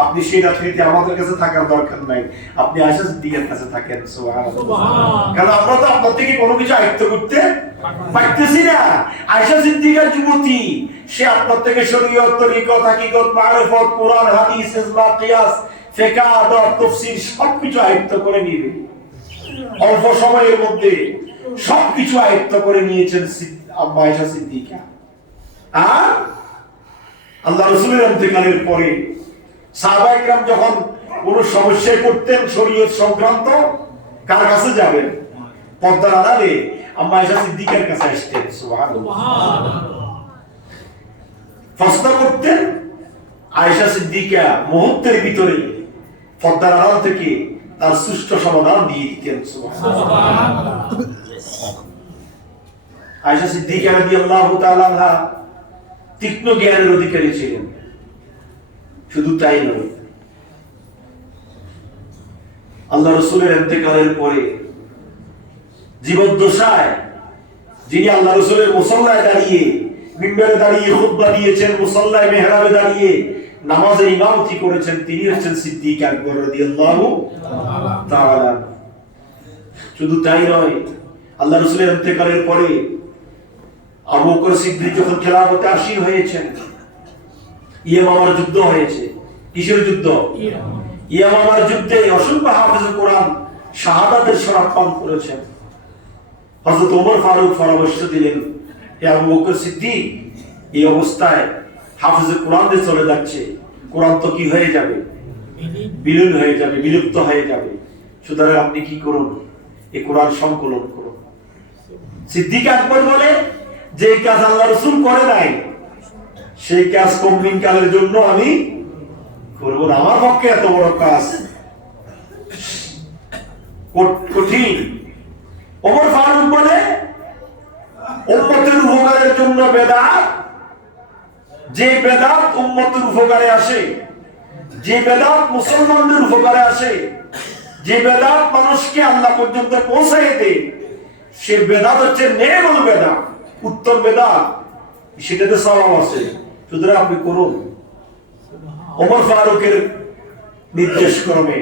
আপনি সেই রাত্রিতে আমাদের কাছে থাকার দরকার নাই, আপনি আয়েশা সিদ্দিকার কাছে থাকেন। সুবহানাল্লাহ। কারণ আমরা তো আপনার থেকে কোনো কিছু আয়ত্ত করতে পারতেছি না। আয়েশা সিদ্দিকা যুবতী, সে আপনার থেকে শরীয়ত, তরিকত, হাকিকত, মারিফত, কোরআন, হাদিস, ইজমা, কিয়াস, ফিকহ, আদব, তাফসীর সবকিছু আয়ত্ত করে নিবে। অল্প সময়ের মধ্যে সবকিছু আয়ত্ত করে নিয়েছেন আম্মা আয়েশা সিদ্দিকা। আর আল্লাহ রাসূলের ইন্তেকালের পরে সাহাবায়ে কেরাম যখন কোন সমস্যায় পড়তেন শরীয়ত সংক্রান্ত, কার কাছে যাবেন? পর্দার আড়ালে আম্মা আয়েশা সিদ্দিকার কাছে আসতেন। সুবহানাল্লাহ। প্রশ্ন করতেন, আয়েশা সিদ্দিকা মুহূর্তের ভিতরে পর্দার আড়াল থেকে তার সুষ্ঠু সমাধান দিয়ে দিতেন। সুবহানাল্লাহ। আয়েশা সিদ্দিকা রাদিয়াল্লাহু তাআলা আনহা তীক্ষ্ণ জ্ঞানের অধিকারী ছিলেন। শুধু তাই নয়, আল্লাহ রাসূলের ইন্তেকালের পরে জীবদ্দশায় যিনি আল্লাহ রাসূলের মুসল্লায় দাঁড়িয়ে, মিম্বরে দাঁড়িয়ে খুতবা দিয়েছেন, মুসল্লায় মেহরাবে দাঁড়িয়ে নামাজের ইমামতি করেছেন, তিনি হচ্ছেন সিদ্দিক আকবর রাদিয়াল্লাহু তাআলা। শুধু তাই নয়, আল্লাহ রাসূলের ইন্তেকালের পরে আবু বকর সিদ্দিক যখন খেলাফতে আসীন হয়েছেন, ইয়ামামার যুদ্ধ হয়েছে। কিসের যুদ্ধ? ইয়ামামার যুদ্ধে অসংখ্য হাফেজ কোরআন শাহাদাতের শরাফ পান করেছেন। হযরত ওমর ফারুক পরামর্শ দিলেন, হে আবু বকর সিদ্দিক, এই অবস্থায় হাফেজ কোরআনে চলে যাচ্ছে, কোরআন তো কি হয়ে যাবে? বিলীন হয়ে যাবে, বিলুপ্ত হয়ে যাবে। সুতরাং আপনি কি করুন, এই কোরআন সংকলন করুন। সিদ্দিক আকবর বলে, যে কাজ আল্লাহ রাসূল করে নাই সেই কাজ কমদিন কালের জন্য আমি করব না। আমার পক্ষে এত বড় কাজ কঠিন। ওমর ফারুক বলে, উম্মতের উপকারের জন্য বেদাত, যে বেদাত উম্মতের উপকারে আসে, যে বেদাত মুসলমানদের উপকারে আসে, যে বেদাত মানুষকে আল্লাহ পর্যন্ত পৌঁছায় দেয়, সে বেদাত হচ্ছে নেমল বেদাত, উত্তম বেদাত, সেটাতে সওয়াব আছে। সুতরাং আপনি করুন। ওমর ফারুকের নির্দেশ ক্রমে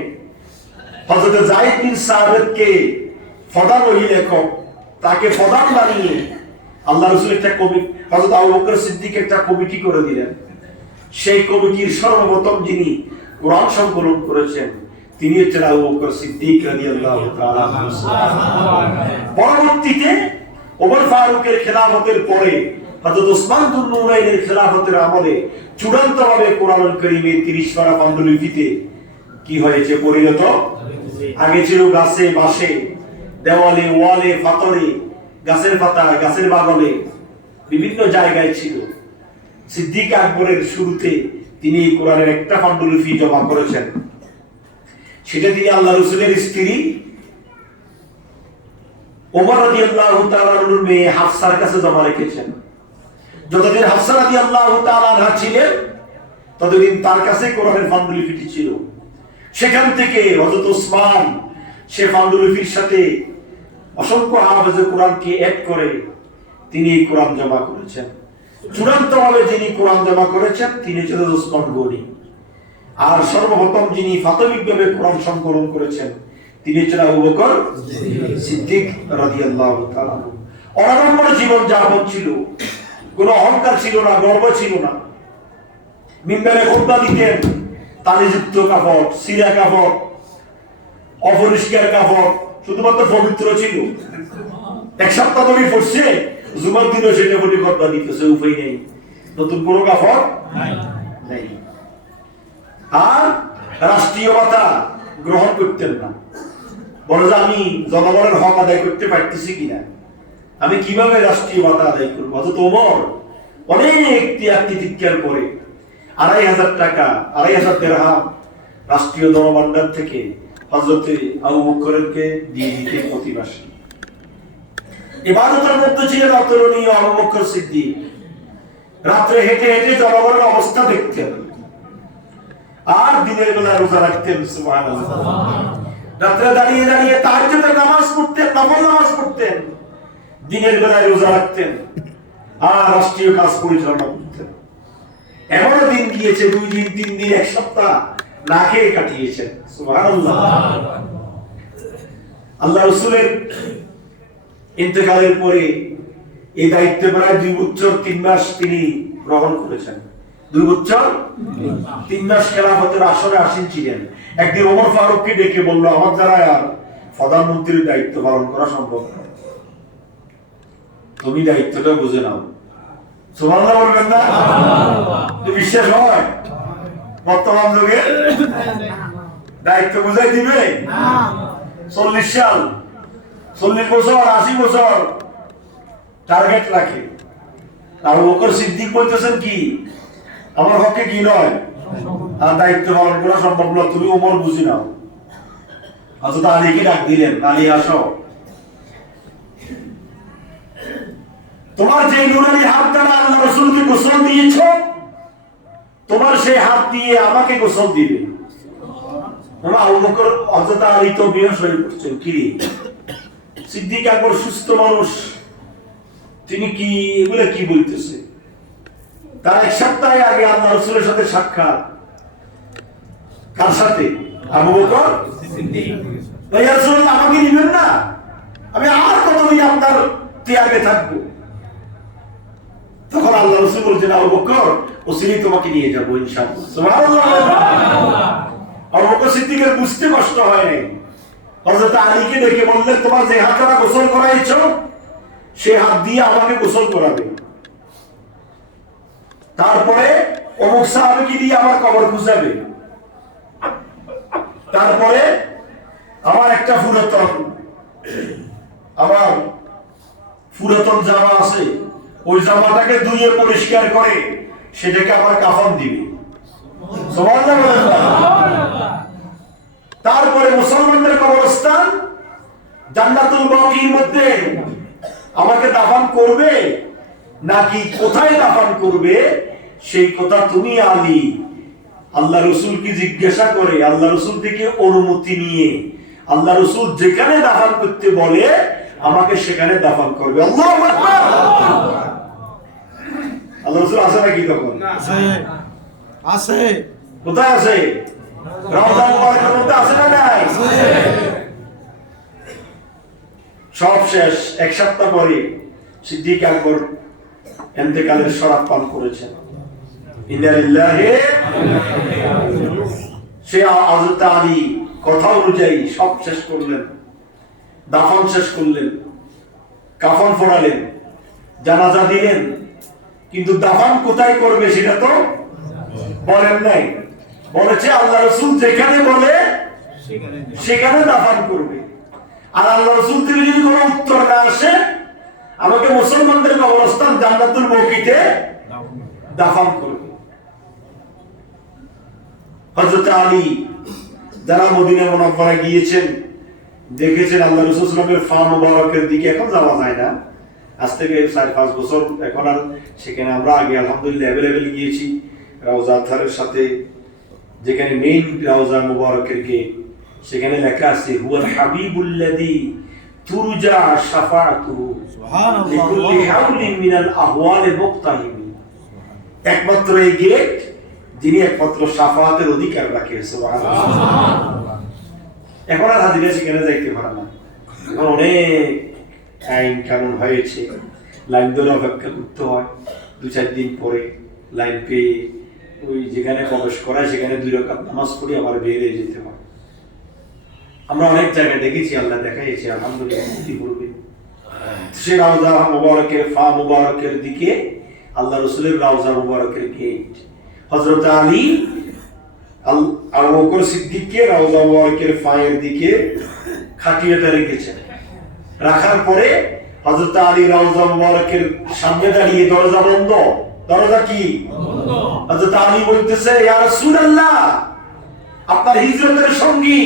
হযরত যায়েদ বিন সাবিতকে প্রধান ওহী লেখক, তাকে প্রধান বানিয়ে আল্লাহ রাসূল একটা কমিটি, হযরত আবু বকর সিদ্দিক একটা কমিটি করে দিলেন। সেই কমিটির সর্বপ্রথম যিনি কোরআন সংকলন করেছেন তিনি হচ্ছেন আবু বকর সিদ্দিক রাদিয়াল্লাহু তাআলা আনহু। পরবর্তীতে ওমর ফারুকের খেলাফতের পরে হযরত ওসমান বিন নুরাইনের খেলাফতের আমলে চূড়ান্তভাবে কোরআনুল কারীমের 30 পারা পান্ডুলিপিতে কি হয়েছে পরিণত। আগে ছিল গাছে, বাঁশে, দেওয়ালে, ওয়ালে, পাথরে, গাছের পাতায়, গাছের বাগানে, বিভিন্ন জায়গায় ছিল। সিদ্দিক আকবরের শুরুতে তিনি এই কোরআনের একটা পান্ডুলিপি জমা করেছেন। সেটা তিনি আল্লাহ রাসূলের স্ত্রী ওমর রাদিয়াল্লাহু তাআলা আনহুর মেয়ে হাফসার কাছে জমা রেখেছেন। যতদিন হাফসা রাদিয়াল্লাহু তাআলা আনহা ছিলেন ততদিন তার কাছে কোরআনের পান্ডুলিপিটি ছিল। সেখান থেকে হযরত ওসমান সে পান্ডুলিপির সাথে অসংখ্য হাফেজে কোরআনকে এক করে তিনি এই কোরআন জমা করেছেন। চূড়ান্তভাবে যিনি কোরআন জমা করেছেন তিনি ছিলেন ওসমান গনি। আর সর্বপ্রথম যিনি প্রাথমিকভাবে কোরআন সংকলন করেছেন তিনি ছিলেন আবু বকর সিদ্দিক রাদিয়াল্লাহু তাআলা। অনাড়ম্বর জীবন যাপন ছিল, কোনো অহংকার ছিল না, গর্ব ছিল না। মিম্বরে খুতবা দিতেন তালিযুক্ত কাপড়, সিরা কাপড়, অপরিষ্কার কাপড়, শুধুমাত্র পবিত্র ছিল। এক সপ্তাহ ধরে পড়ছে, জুমার দিনও সেটা বলে খুতবা দিতেছে, উপায় নেই, নতুন কোনো কাপড় নাই। আর রাষ্ট্রীয় ভাতা গ্রহণ করতেন না, বলে যে আমি জনগণের হক আদায় করতে পারতেছি কিনা, আমি কিভাবে রাষ্ট্রীয় ভাতা আদায় করবো। অথচ ওমর অনেক ত্যাগ করে ২৫০০ টাকা, ২৫০০ দিরহাম রাষ্ট্রীয় ধনভাণ্ডার থেকে হযরত আবু বকরকে দিয়ে দিতে প্রতি মাসে। ইবাদতের মধ্যে ছিলেন অতুলনীয় আবু বকর সিদ্দিক। রাত্রে হেঁটে হেঁটে জনগণের অবস্থা দেখতেন, আর দিনের বেলা রোজা রাখতেন। সুবহানাল্লাহ। রাত্রে দাঁড়িয়ে দাঁড়িয়ে তাহাজ্জুদের নামাজ পড়তেন, নফল নামাজ পড়তেন, দিনের বেলায় রোজা রাখতেন, আর রাষ্ট্রীয় কাজ পরিচালনা করতেন। এমনও দিন গিয়েছে ২ দিন, ৩ দিন, ১ সপ্তাহ না খেয়ে কাটিয়েছেন। সুবহানাল্লাহ। আল্লাহ রাসূলের ইন্তেকালের পরে এই দায়িত্ব প্রায় ২ বছর ৩ মাস তিনি গ্রহণ করেছেন। ২ বছর ৩ মাস খেলাফতের আসরে আসীন ছিলেন। একদিন ওমর ফারুককে ডেকে বলল, আমার দ্বারা আর প্রধানমন্ত্রীর দায়িত্ব পালন করা সম্ভব নয়, তুমি দায়িত্বটা বুঝে নাও। সুবহানাল্লাহ বলবেন না? বিশ্বাস হয় বর্তমান যুগে দায়িত্ব বুঝাই দিবে? ৪০ সাল, ৪০ বছর, ৮০ বছর টার্গেট রাখে। আবু বকর সিদ্দিক বলতেছেন কি, আমার পক্ষে কি নয়, আর দায়িত্ব পালন করা সম্ভব নয়, তুমি ওমর বুঝি নাও। হযরত আলীকে ডাক দিলেন, আলী আসো, তোমার যে নুরানি হাত দ্বারা আল্লাহ রাসূলকে গোসল দিয়েছো, তোমার সেই হাত দিয়ে আমাকে গোসল দিবে। আবু বকর হযরত আলী তো বেহুশ হয়ে পড়ছেন, কি সিদ্দিক আকবর সুস্থ মানুষ, তিনি কি এগুলা কি বলতেছে। তার ১ সপ্তাহ আগে আল্লাহ রাসূলের সাথে সাক্ষাৎ, কার সাথে? আবু বকর সিদ্দিক। ইয়া রাসূলুল্লাহ, আমাকে নিবেন না? আমি আর কতদিন আপনার ত্যাগে থাকবো? তখন আল্লাহ রাসূল বলছেন, আবু বকর ওসিলি তোমাকে নিয়ে যাব ইনশাআল্লাহ। সুবহানাল্লাহ। আবু বকর সিদ্দিকের বুঝতে কষ্ট হয় নাই। হযরত আলীকে ডেকে বললেন, তোমার যে হাত দ্বারা গোসল করাইছো সেই হাত দিয়ে আমাকে গোসল করাবে, তারপরে অমুক সাহাবীকে দিয়ে আমার কবর খুঁজাবে, তারপরে আমার একটা পুরাতন জামা আছে, ওই জামাটাকে ধুয়ে পরিষ্কার করে সেটাকে আমার কাফন দিবে। সুবহানাল্লাহ। তারপরে মুসলমানদের কবরস্থান জান্নাতুল বাকির মধ্যে আমাকে দাফন করবে, নাকি কোথায় দাফন করবে সেই কথা তুমি আলী আল্লাহ রাসূলকে জিজ্ঞাসা করে আল্লাহ রাসূল থেকে অনুমতি নিয়ে আল্লাহ রাসূল যেখানে দাফন করতে বলে আমাকে সেখানে দাফন করবে। আল্লাহু আকবার। আল্লাহ রাসূল আছে নাকি তখন? আছে। কোথায় আছে? রওজা মুবারকের মধ্যে আছে না নাই? সব শেষ। ১ সপ্তাহ পরে সিদ্দিক আকবর ইন্তেকালের শরাব পান করেছেন। ইন্না লিল্লাহি সে হযরত আলী কথা অনুযায়ী সব শেষ করলেন, দাফন শেষ করলেন, কাফন পরালেন, জানাজা দিলেন, কিন্তু দাফন কোথায় করবে সেটা তো বলেন নাই। বলেছে আল্লাহ রাসূল যেখানে বলে সেখানে দাফন করবে। আর আল্লাহ রাসূল থেকে যদি কোনো উত্তর না আসে আমাকে মুসলমানদের কবরস্থান জান্নাতুল বাকিতে দাফন করবে। হযরত আলী যারা মদিনা মুনাওয়ারায় গিয়েছেন দেখেছেন আল্লাহ রাসূল সাল্লাল্লাহু আলাইহি ওয়াসাল্লামের ফা মুবারকের দিকে এখন যাওয়া যায় না, আজ থেকে ৪-৫ বছর এখন আর সেখানে আমরা আগে আলহামদুলিল্লাহ অ্যাভেলেবেল গিয়েছি। রওজা আতহারের সাথে যেখানে মেইন রওজা মুবারকের গেট, সেখানে লেখা আছে হুয়াল হাবিবুল্লাযী তুরজা শাফাআতুহু সুবহানাল্লাহ লিকুল্লি হাওলিন মিনাল আহওয়ালি মুক্তাহিম। একমাত্র এই গেট যিনি একমাত্র শাফাআতের অধিকার রাখে। সুবহানাল্লাহ। এখন আর হাজিরা সেখানে যাইতে পারে না, এখন অনেক আইন কানুন হয়েছে, লাইন ধরে অপেক্ষা করতে হয়, 2-4 দিন পরে লাইন পেয়ে ওই যেখানে প্রবেশ করায় সেখানে 2 রাকাত নামাজ পড়ে আবার বেরিয়ে যেতে হয়। আমরা অনেক জায়গায় দেখেছি, আল্লাহ দেখাইছে, আলহামদুলিল্লাহ। সেই রওজা মুবারকের ফা মুবারকের দিকে আল্লাহ রাসূলের রওজা মুবারকের গেট, হযরত আলী আবু বকর সিদ্দিককে রওজা মুবারকের ফায়ের দিকে খাটিয়াটা রেখেছেন। রাখার পরে হযরত আলী রওজা মুবারকের সামনে দাঁড়িয়ে, দরজা বন্ধ, দরজা কি বন্ধ। হযরত আলী বলতেছে, ইয়া রাসূলুল্লাহ, আপনার হিজরতের সঙ্গী,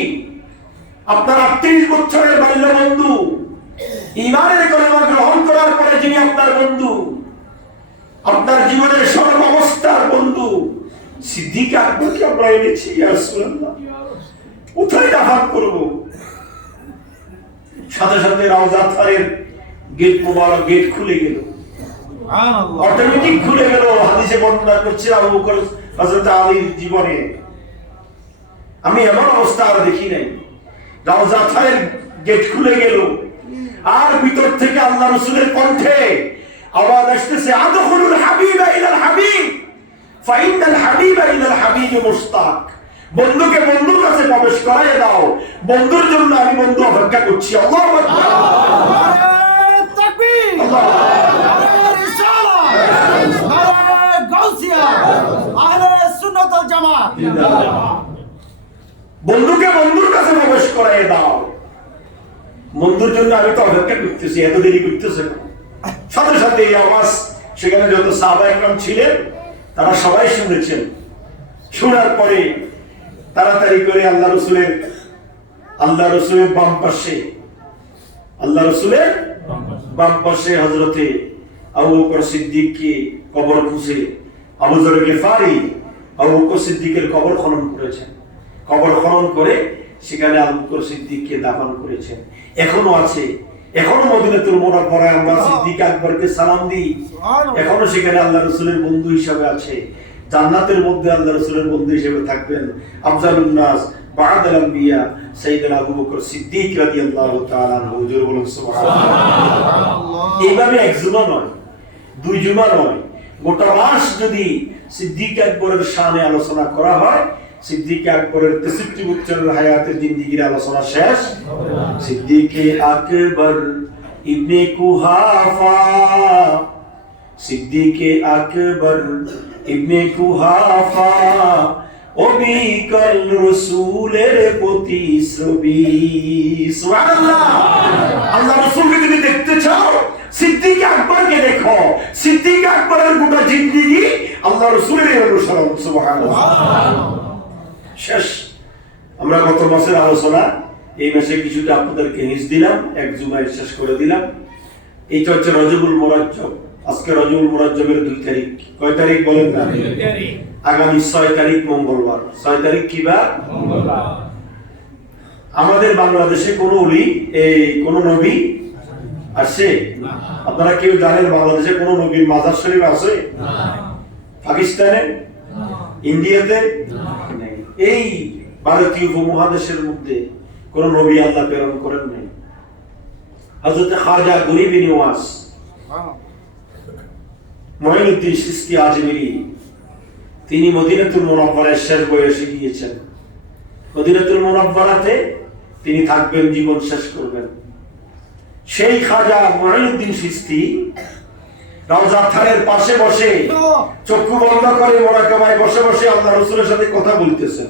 আপনার 38 বছরের বাল্য বন্ধু, ঈমানের কলেমা গ্রহণ করার পরে যিনি আপনার বন্ধু, আপনার জীবনের সর্বাবস্থার বন্ধু সিদ্দিক আকবরকে আমরা এনেছি, ইয়া রাসূলুল্লাহ, কোথায় দাফন করব? সাথে সাথে রওজা থারের গেট মুবারক গেট খুলে গেল, সুবহানাল্লাহ, অটোমেটিক খুলে গেল। হাদিসে বর্ণনা করছে আবু বকর হযরত আলীর জীবনে আমি এমন অবস্থা আর দেখি নাই। রওজা থারের গেট খুলে গেল, আর ভিতর থেকে আল্লাহ রাসূলের কণ্ঠে আওয়াজ আসতেছে, আদখুলুল হাবিবা ইলাল হাবিব ফাইনাল হাবিবা ইলাল হাবিব মুশতাক। বন্ধুকে বন্ধুর কাছে প্রবেশ করায় দাও, বন্ধুর জন্য আমি বন্ধু অপেক্ষা করছি। আল্লাহু আকবার, নারে তাকবীর, নারে রিসালাত, নারে গাউসিয়া, আহলে সুন্নাত ওয়াল জামাত জিন্দাবাদ। বন্ধুকে বন্ধুর কাছে প্রবেশ করায় দাও, বন্ধুর জন্য আমি তো অপেক্ষা করতেছি, এত দেরি করতেছে না। সাথে সাথে এই আওয়াজ সেখানে যত সাহাবা একরাম ছিলেন তারা সবাই শুনেছেন। শোনার পরে তাড়াতাড়ি করে আল্লাহ রাসূলের বাম পাশে, আল্লাহ রাসূলের বাম পাশে হযরতে আবু বকর সিদ্দিককে কবর খুঁজে আবু যর গিফারি আবু বকর সিদ্দিকের কবর খনন করেছেন। কবর খনন করে সেখানে আবু বকর সিদ্দিককে দাফন করেছেন। এখনো আছে, এখনো মদিনাতুল মুনাওয়ারায় আমরা সিদ্দিক আকবরকে সালাম দিই, এখনো সেখানে আল্লাহ রাসূলের বন্ধু হিসেবে আছে। জান্নাতের মধ্যে আল্লাহ রাসূলের বন্ধু হিসেবে থাকবেন আফজালুন নাস বা'দাল আম্বিয়া সাইয়্যিদুনা আবু বকর সিদ্দিক রাদিয়াল্লাহু তাআলা আনহু। হুজুর বলুন সুবহানাল্লাহ। এইভাবে একজনও নয়, দুইজনও নয়, গোটা মাস যদি সিদ্দিক আকবরের শানে আলোচনা করা হয়, সিদ্দিক আকবরের 63 বছরের হায়াতের জিন্দেগির আলোচনা শেষ। সিদ্দিক আকবর ইবনে কুহাফা, সিদ্দিক আকবর ইবনে কুহাফা অবিকল রাসূলের প্রতিশ্রুতি। সুবহানাল্লাহ। আল্লাহ রাসূলকে যদি দেখতে চাও, সিদ্দিক আকবরকে দেখো। সিদ্দিক আকবরের গোটা জিন্দেগি আল্লাহ রাসূলের অনুসরণ। সুবহানাল্লাহ। শেষ। আমরা গত মাসের আলোচনা এই মাসে কিছুটা আপনাদেরকে হিস দিলাম, এক জুমায় শেষ করে দিলাম। এইটা হচ্ছে রজবুল মুরাজ্জব। আজকে রজবুল মুরাজ্জবের 2 তারিখ। কয় তারিখ বলেন না? 2 তারিখ। আগামী 6 তারিখ মঙ্গলবার। 6 তারিখ কি বার? মঙ্গলবার। আমাদের বাংলাদেশে কোন নবী আছে? আপনারা কেউ জানেন বাংলাদেশে কোন নবীর মাজার শরীফ আছে? না। পাকিস্তানে? না। ইন্ডিয়াতে? না। এই ভারতীয় উপমহাদেশের মধ্যে কোন নবী আল্লাহ প্রেরণ করেন নাই। হযরত খাজা গরিব নিওয়াজ মুঈনুদ্দিন চিশতি আজমিরি, তিনি মদিনাতুল মুনাওয়ারায় শেষ বয়সে গিয়েছেন। মদিনাতুল মুনাওয়ারাতে তিনি থাকবেন, জীবন শেষ করবেন। সেই খাজা মুঈনুদ্দিন চিশতি রওজা থারের পাশে বসে চক্ষু বন্ধ করে মুরাকাবায় বসে বসে আল্লাহ রাসূলের সাথে কথা বলতেছেন।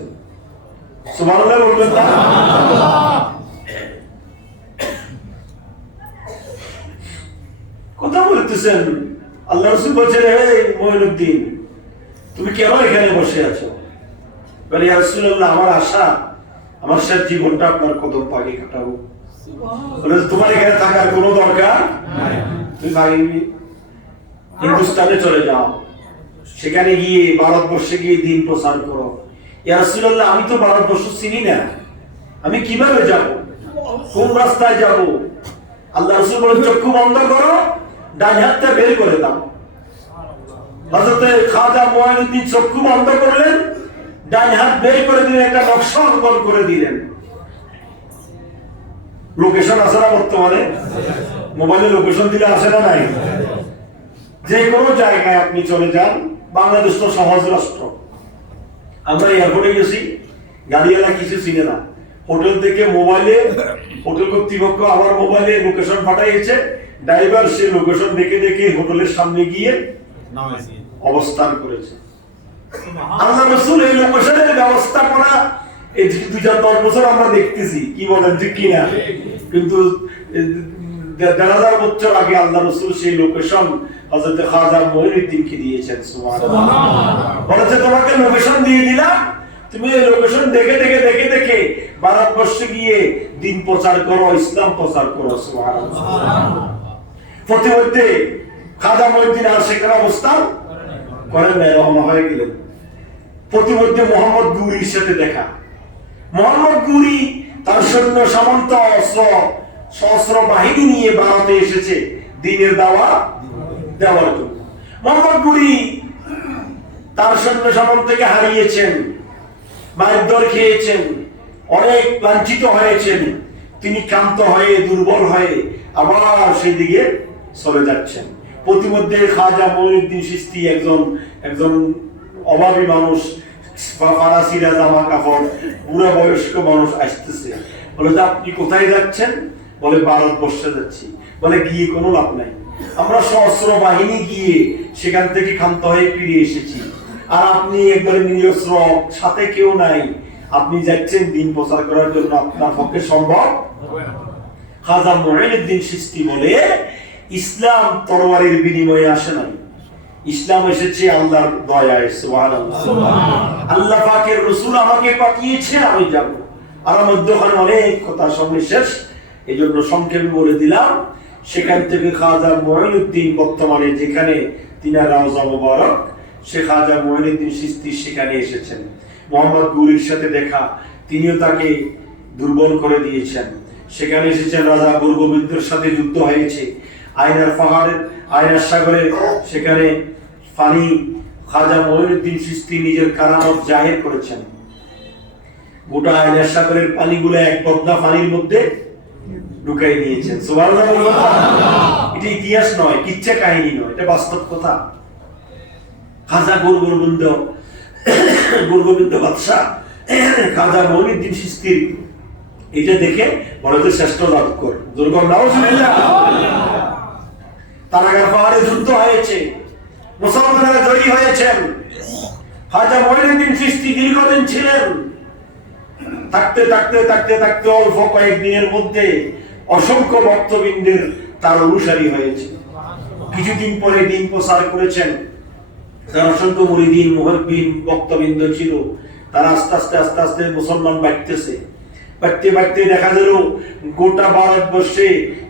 সুবহানাল্লাহ বলবেন না? কথা বলতেছেন। আল্লাহ রাসূল বলছেন, হে মুঈনুদ্দিন, তুমি কেন এখানে বসে আছো? বলে, ইয়া রাসূলুল্লাহ, আমার আশা আমার শেষ জীবনটা আপনার কদম পাগে কাটাবো। বলে, তোমার এখানে থাকার কোনো দরকার নাই, তুমি হিন্দুস্তানে চলে যাও, সেখানে গিয়ে ভারতবর্ষে গিয়ে দিন প্রচার করো। ইয়া রাসূলুল্লাহ, আমি তো ভারতবর্ষ চিনি না, আমি কিভাবে যাব? কোন রাস্তায় যাব? আল্লাহ রাসূল বলেন, চক্ষু বন্ধ করো, ডান হাতটা বের করে দাও। হযরত খাজা মুঈনুদ্দিন চক্ষু বন্ধ করলেন, ডান হাত বের করে দিলেন, একটা নকশা অঙ্কন করে দিলেন। লোকেশন আছে না বর্তমানে? মোবাইলে লোকেশন দিলে আসে না? নাই। যে কোনো জায়গায় আপনি চলে যান, বাংলাদেশ তো সহজ রাষ্ট্র। আমরা এয়ারপোর্টে গেছি, গাড়িওয়ালা কিছু চিনে না, হোটেল থেকে মোবাইলে, হোটেল কর্তৃপক্ষ আমার মোবাইলে লোকেশন পাঠিয়েছে, ড্রাইভার সে লোকেশন দেখে দেখে হোটেলের সামনে গিয়ে অবস্থান করেছে। আল্লাহ রাসূল এই লোকেশনের ব্যবস্থাপনা এই 2010 বছর আমরা দেখতেছি, কি বলেন ঠিক কিনা? কিন্তু 1000 বছর আগে আল্লাহ রাসূল সেই লোকেশন হযরত খাজা মুঈনুদ্দিনকে দিয়েছেন। সুবহানাল্লাহ। বলেছে তোমাকে লোকেশন দিয়ে দিলাম, তুমি এই লোকেশন দেখে দেখে দেখে দেখে ভারতবর্ষে গিয়ে দিন প্রচার করো, ইসলাম প্রচার করো। সুবহানাল্লাহ। প্রতিমধ্যে খাজা মুঈনুদ্দিন আর সেখানে অবস্থান করেন নাই, রওনা হয়ে গেলেন। প্রতিমধ্যে মোহাম্মদ গুরির সাথে দেখা। মোহাম্মদ গুরি তার সৈন্য সামন্ত সহস্র বাহিনী নিয়ে ভারতে এসেছে দ্বীনের দাওয়াত দেওয়ার জন্য। মোহাম্মদ গুরি তার সৈন্য সামন্তকে হারিয়েছেন, মারধর খেয়েছেন, অনেক লাঞ্ছিত হয়েছেন। তিনি ক্লান্ত হয়ে দুর্বল হয়ে আবার সেদিকে চলে যাচ্ছেন। প্রতিমধ্যে খাজা মুঈনুদ্দিন চিশতি একজন অভাবী মানুষ, ফারাসিরা জামা কাপড়, বুড়া বয়স্ক মানুষ আসতেছে। বলে যে আপনি কোথায় যাচ্ছেন? বলে ভারতবর্ষে যাচ্ছি। বলে গিয়ে কোনো লাভ নাই, আমরা সহস্র বাহিনী গিয়ে সেখান থেকে ক্ষান্ত হয়ে ফিরে এসেছি, আর আপনি একবারে নিরস্ত্র, সাথে কেউ নাই, আপনি যাচ্ছেন দিন প্রচার করার জন্য, আপনার পক্ষে সম্ভব? খাজা মুঈনুদ্দিন চিশতি বলে ইসলাম তরবারির বিনিময়ে আসে নাই, ইসলাম এসেছে আল্লাহর দয়ায়। সুবহানাল্লাহ। আল্লাহ পাকের রাসূল আমাকে পাঠিয়েছে, আমি যাব। আর মধ্যখানে অনেক কথা সামনে শেষ, এজন্য সংক্ষেপে বলে দিলাম। সেখান থেকে খাজা মুঈনুদ্দিন বর্তমানে যেখানে তিনার রওজা মুবারক, সে খাজা মুঈনুদ্দিন চিশতি সেখানে এসেছেন। মোহাম্মদ গুরির সাথে দেখা, তিনিও তাকে দুর্বল করে দিয়েছেন। সেখানে এসেছেন, রাজা গুরগোবিন্দের সাথে যুদ্ধ হয়েছে। আয়নার পাহাড়ের, আয়নার সাগরে সেখানে পানি, খাজা মুঈনুদ্দিন চিশতি নিজের কারামত জাহির করেছেন। গোটা আয়নার সাগরের পানিগুলো এক বদনা পানির মধ্যে ঢুকাই নিয়েছেন। সুবহানাল্লাহ। এটা ইতিহাস নয়, কিচ্ছা কাহিনী নয়, এটা বাস্তব কথা। খাজা গুরগোবিন্দ বাদশা খাজা মুঈনুদ্দিন চিশতির এটা দেখে বলে যে শ্রেষ্ঠ জাদুকর। দুর্গম নাউজুবিল্লাহ। তারাগার পাহাড়ে যুদ্ধ হয়েছে, মুসলমানেরা জয়ী হয়েছেন। খাজা মুঈনুদ্দিন চিশতি দীর্ঘদিন ছিলেন। থাকতে থাকতে থাকতে থাকতে অল্প কয়েকদিনের মধ্যে অসংখ্য ভক্তবৃন্দের তার অনুসারী হয়েছে। কিছুদিন পরে দিন প্রচার করেছেন। তার অসংখ্য মুরিদিন, মুহিব্বিন, ভক্তবৃন্দ ছিল। তারা আস্তে আস্তে আস্তে আস্তে মুসলমান বাড়তেছে। বাড়তে বাড়তে দেখা গেল গোটা ভারতবর্ষে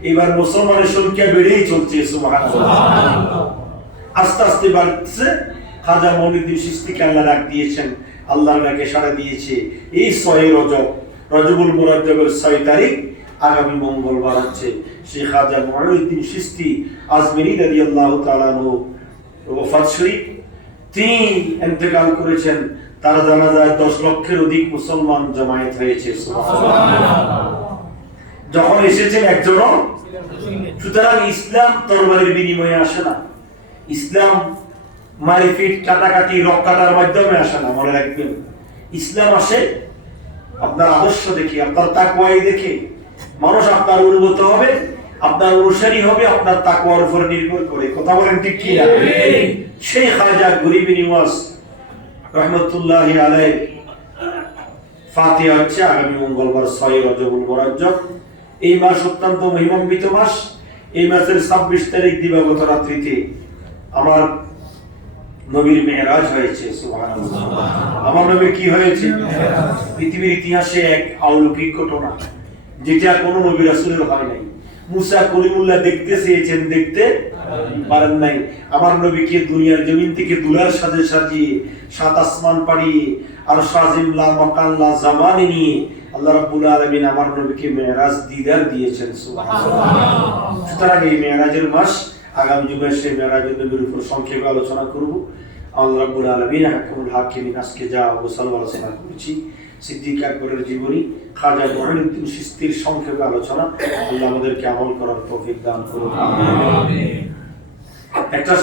এবার মুসলমানের সংখ্যা বেড়েই চলছে। সুবহানাল্লাহ। আস্তে আস্তে বাড়ছে। খাজা মুঈনুদ্দিন চিশতিকে আল্লাহ ডাক দিয়েছেন, আল্লাহর ডাকে সাড়া দিয়েছে। এই 6 রজব, রজবুল মুরাজ্জবের 6 তারিখ, আগামী মঙ্গলবার হচ্ছে সেই খাজা মুঈনুদ্দিন চিশতি আজমিরি রাদিয়াল্লাহু তাআলা আনহু ওফাত শরীফ। তিনি ইন্তেকাল করেছেন। তার জানাজায় 10 লক্ষের অধিক মুসলমান জমায়েত হয়েছে। যখন এসেছেন একজনও। সুতরাং ইসলাম তরবারির বিনিময়ে আসে না, ইসলাম মারিফিট, কাটাকাটি, রক্কাটার মাধ্যমে আসে না। মনে রাখবেন, ইসলাম আসে আপনার আদর্শ দেখে, আপনার তাকওয়াই দেখে। মানুষ আপনার অনুগত হবে, আপনার অনুসারী হবে আপনার তাকওয়ার উপর নির্ভর করে। কথা বলেন ঠিক কি না? সেই খাজা গরিব নিওয়াজ রহমতুল্লাহি আলাইহি ফাতিহা হচ্ছে আগামী মঙ্গলবার 6 রজবুল মুরাজ্জব। এই মাস অত্যন্ত মহিমান্বিত মাস। এই মাসের 26 তারিখ দিবাগত রাত্রিতে আমার নবীর মেরাজ হয়েছে। সুবহানাল্লাহ। আমার নবী কি হয়েছে? পৃথিবীর ইতিহাসে এক অলৌকিক ঘটনা, যেটা কোনো নবী রাসূলের হয় নাই। মুসা কলিমুল্লাহ দেখতে চেয়েছেন, দেখতে পারেন নাই। আমার নবীকে দুনিয়ার জমিন থেকে দুলার সাজে সাজিয়ে, 7 আসমান পাড়িয়ে, আর শাজিম লা মাকান লা জামানে নিয়ে আল্লাহ রাব্বুল আলামিন আমার নবীকে মেরাজ দিদার দিয়েছেন। সুবহানাল্লাহ। সুতরাং এই মেরাজের মাস আগামী জুমার সেই মেরাজুন নবীর উপর সংক্ষেপে আলোচনা করব। আল্লাহ রাব্বুল আলামিন হাকিমুল হাকিমিন আজকে যা অবসর আলোচনা করেছি সিদ্দিক আকবরের জীবনী, খাজা মঈনুদ্দিন চিশতির সংক্ষেপে আলোচনা, আল্লাহ আমাদেরকে আমল করার তৌফিক দান করুন। আমিন। একটা